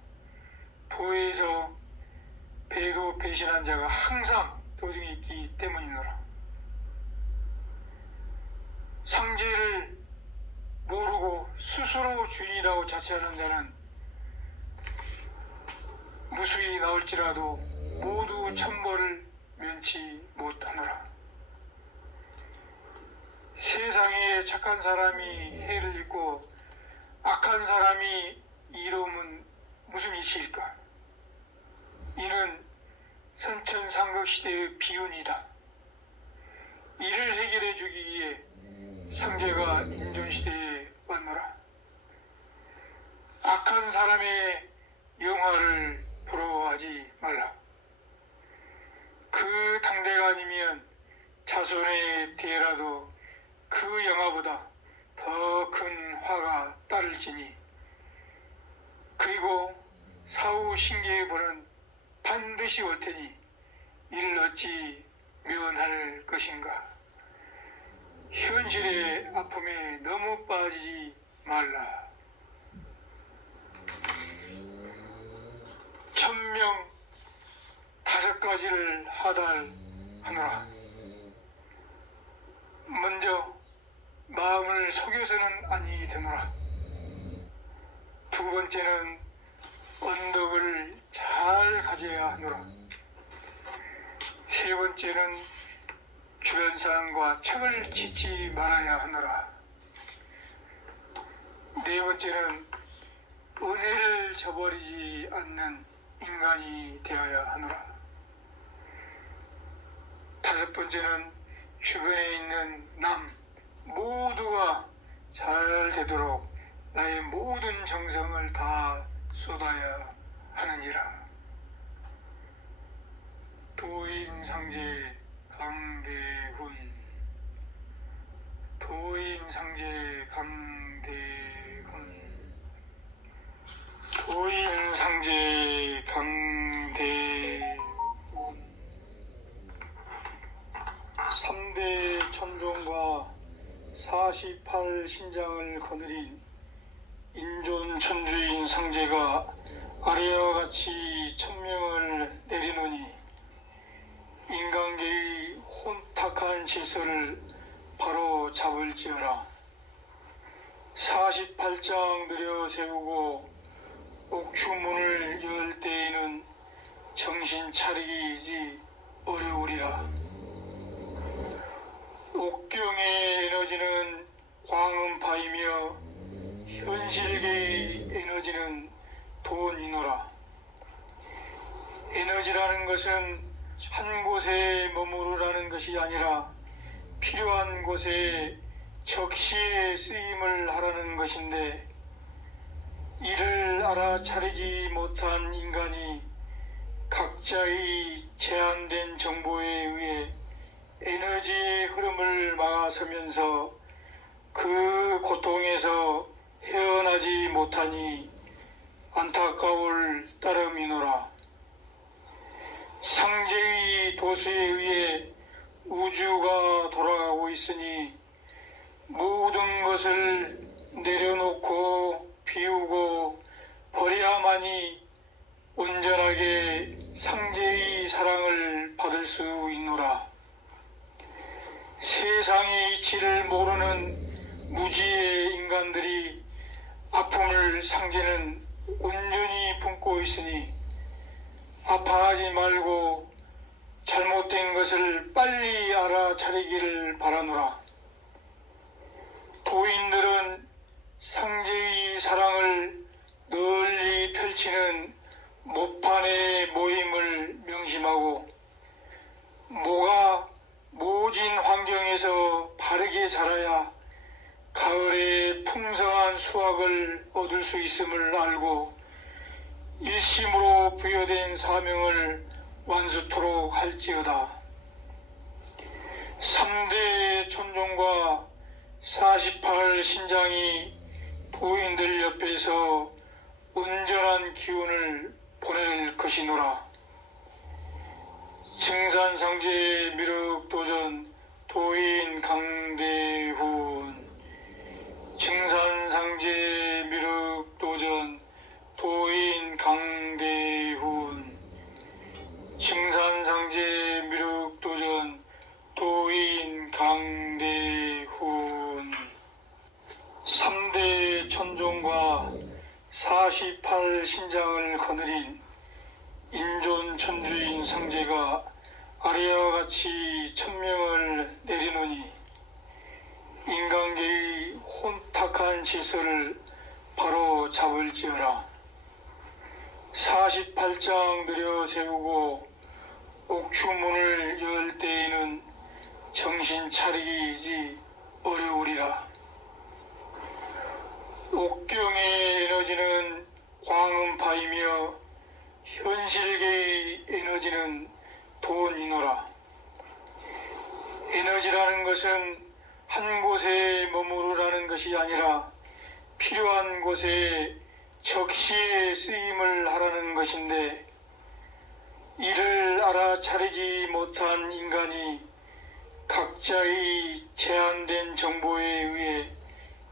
도에서 배도 배신한 자가 항상 도중에 있기 때문이노라. 상제를 모르고 스스로 주인이라고 자처하는 자는 무수히 나올지라도 모두 천벌을 면치 못하노라. 세상에 착한 사람이 해를 입고 악한 사람이 이로움은 무슨 이치일까? 이는 선천상극 시대의 비운이다. 이를 해결해 주기 위해 상제가 인존시대에 왔노라. 악한 사람의 영화를 부러워하지 말라. 그 당대가 아니면 자손의 대라도 그 영화보다 더 큰 화가 따를지니 그리고 사후 신계의 벌은 반드시 올 테니 이를 어찌 면할 것인가. 현실의 아픔에 너무 빠지지 말라. 천명 5가지를 하달하노라. 먼저 마음을 속여서는 아니 되노라. 두 번째는 언덕을 잘 가져야 하노라. 세 번째는 주변 사람과 척을 짓지 말아야 하노라. 네 번째는 은혜를 저버리지 않는 인간이 되어야 하노라. 다섯 번째는 주변에 있는 남 모두가 잘 되도록 나의 모든 정성을 다 쏟아야 하느니라. 도인상제 강대훈. 도인상제 강대훈. 도인상제 강대훈. 3대 천종과 48신장을 거느린 인존천주인 상제가 아래와 같이 천명을 내리노니 인간계의 혼탁한 질서를 바로 잡을지어라. 48장 들여 세우고 옥추문을 열 때에는 정신 차리기 어려우리라. 옥경의 에너지는 광음파이며 현실계의 에너지는 돈이노라. 에너지라는 것은 한 곳에 머무르라는 것이 아니라 필요한 곳에 적시에 쓰임을 하라는 것인데 이를 알아차리지 못한 인간이 각자의 제한된 정보에 의해 에너지의 흐름을 막아서면서 그 고통에서 헤어나지 못하니 안타까울 따름이노라. 상제의 도수에 의해 우주가 돌아가고 있으니 모든 것을 내려놓고 비우고 버려야만이 온전하게 상제의 사랑을 받을 수 있노라. 세상의 이치를 모르는 무지의 인간들이 아픔을 상제는 온전히 품고 있으니 아파하지 말고 잘못된 것을 빨리 알아차리기를 바라노라. 도인들은 상제의 사랑을 널리 펼치는 모판의 모임을 명심하고 모가 모진 환경에서 바르게 자라야 가을에 풍성한 수확을 얻을 수 있음을 알고 일심으로 부여된 사명을 완수토록 할지어다. 3대 천종과 48 신장이 도인들 옆에서 온전한 기운을 보낼 것이노라. 증산상제 미륵도전 도인 강대훈. 증산상제 미륵도전 도인 강대훈. 증산상제 미륵도전 도인 강대훈. 3대 천종과 48 신장을 거느린 인존 천주인 상제가 아래와 같이 천명을 내리노니 인간계의 혼탁한 질서를 바로 잡을지어라. 48장 들여 세우고 옥추문을 열 때에는 정신 차리기 어려우리라. 옥경의 에너지는 광음파이며 현실계의 에너지는 돈이노라. 에너지라는 것은 한 곳에 머무르라는 것이 아니라 필요한 곳에 적시에 쓰임을 하라는 것인데, 이를 알아차리지 못한 인간이 각자의 제한된 정보에 의해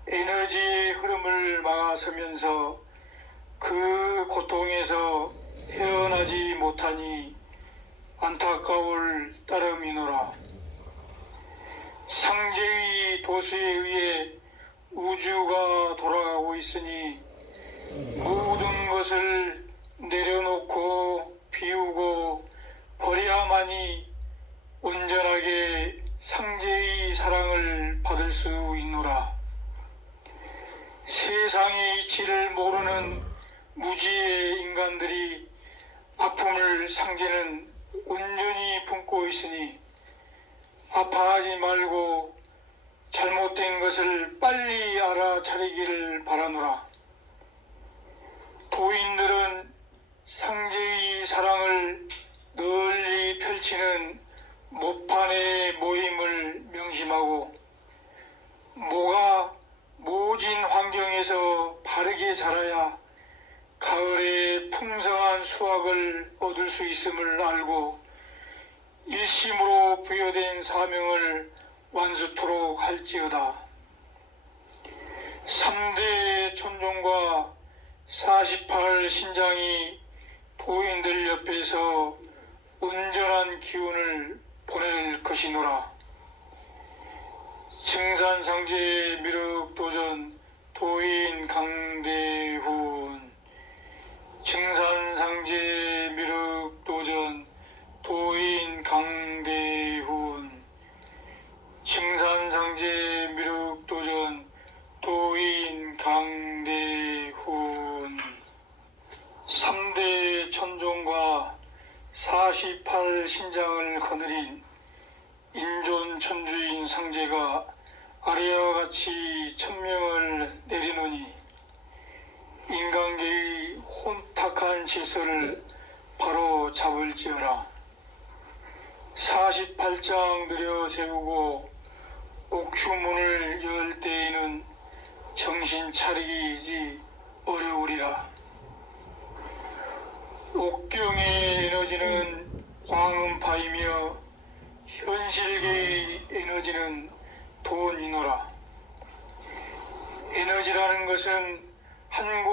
에너지의 흐름을 막아서면서 그 고통에서 헤어나지 못하니 안타까울 따름이노라. 상제의 도수에 의해 우주가 돌아가고 있으니 모든 것을 내려놓고 비우고 버려야만이 온전하게 상제의 사랑을 받을 수 있노라. 세상의 이치를 모르는 무지의 인간들이 아픔을 상제는 온전히 품고 있으니 아파하지 말고 잘못된 것을 빨리 알아차리기를 바라노라. 도인들은 상제의 사랑을 널리 펼치는 모판의 모임을 명심하고 모가 모진 환경에서 바르게 자라야 가을에 풍성한 수확을 얻을 수 있음을 알고 일심으로 부여된 사명을 완수토록 할지어다. 3대 천종과 48 신장이 도인들 옆에서 온전한 기운을 보낼 것이노라. 증산상제 미륵도전 도인 강대훈. 증산상제 미륵도전 도인 강대훈. 증산상제 미륵도전 도인 강대훈. 3대 천종과 48 신장을 거느린 인존 천주인 상제가 아래와 같이 천명을 내리노니 인간계의 혼탁한 질서를 바로 잡을지어라. 48장 들여 세우고 옥추문을 열 때에는 정신 차리기 어려우리라. 옥경의 에너지는 광음파이며 현실계의 에너지는 돈이노라. 에너지라는 것은 한 곳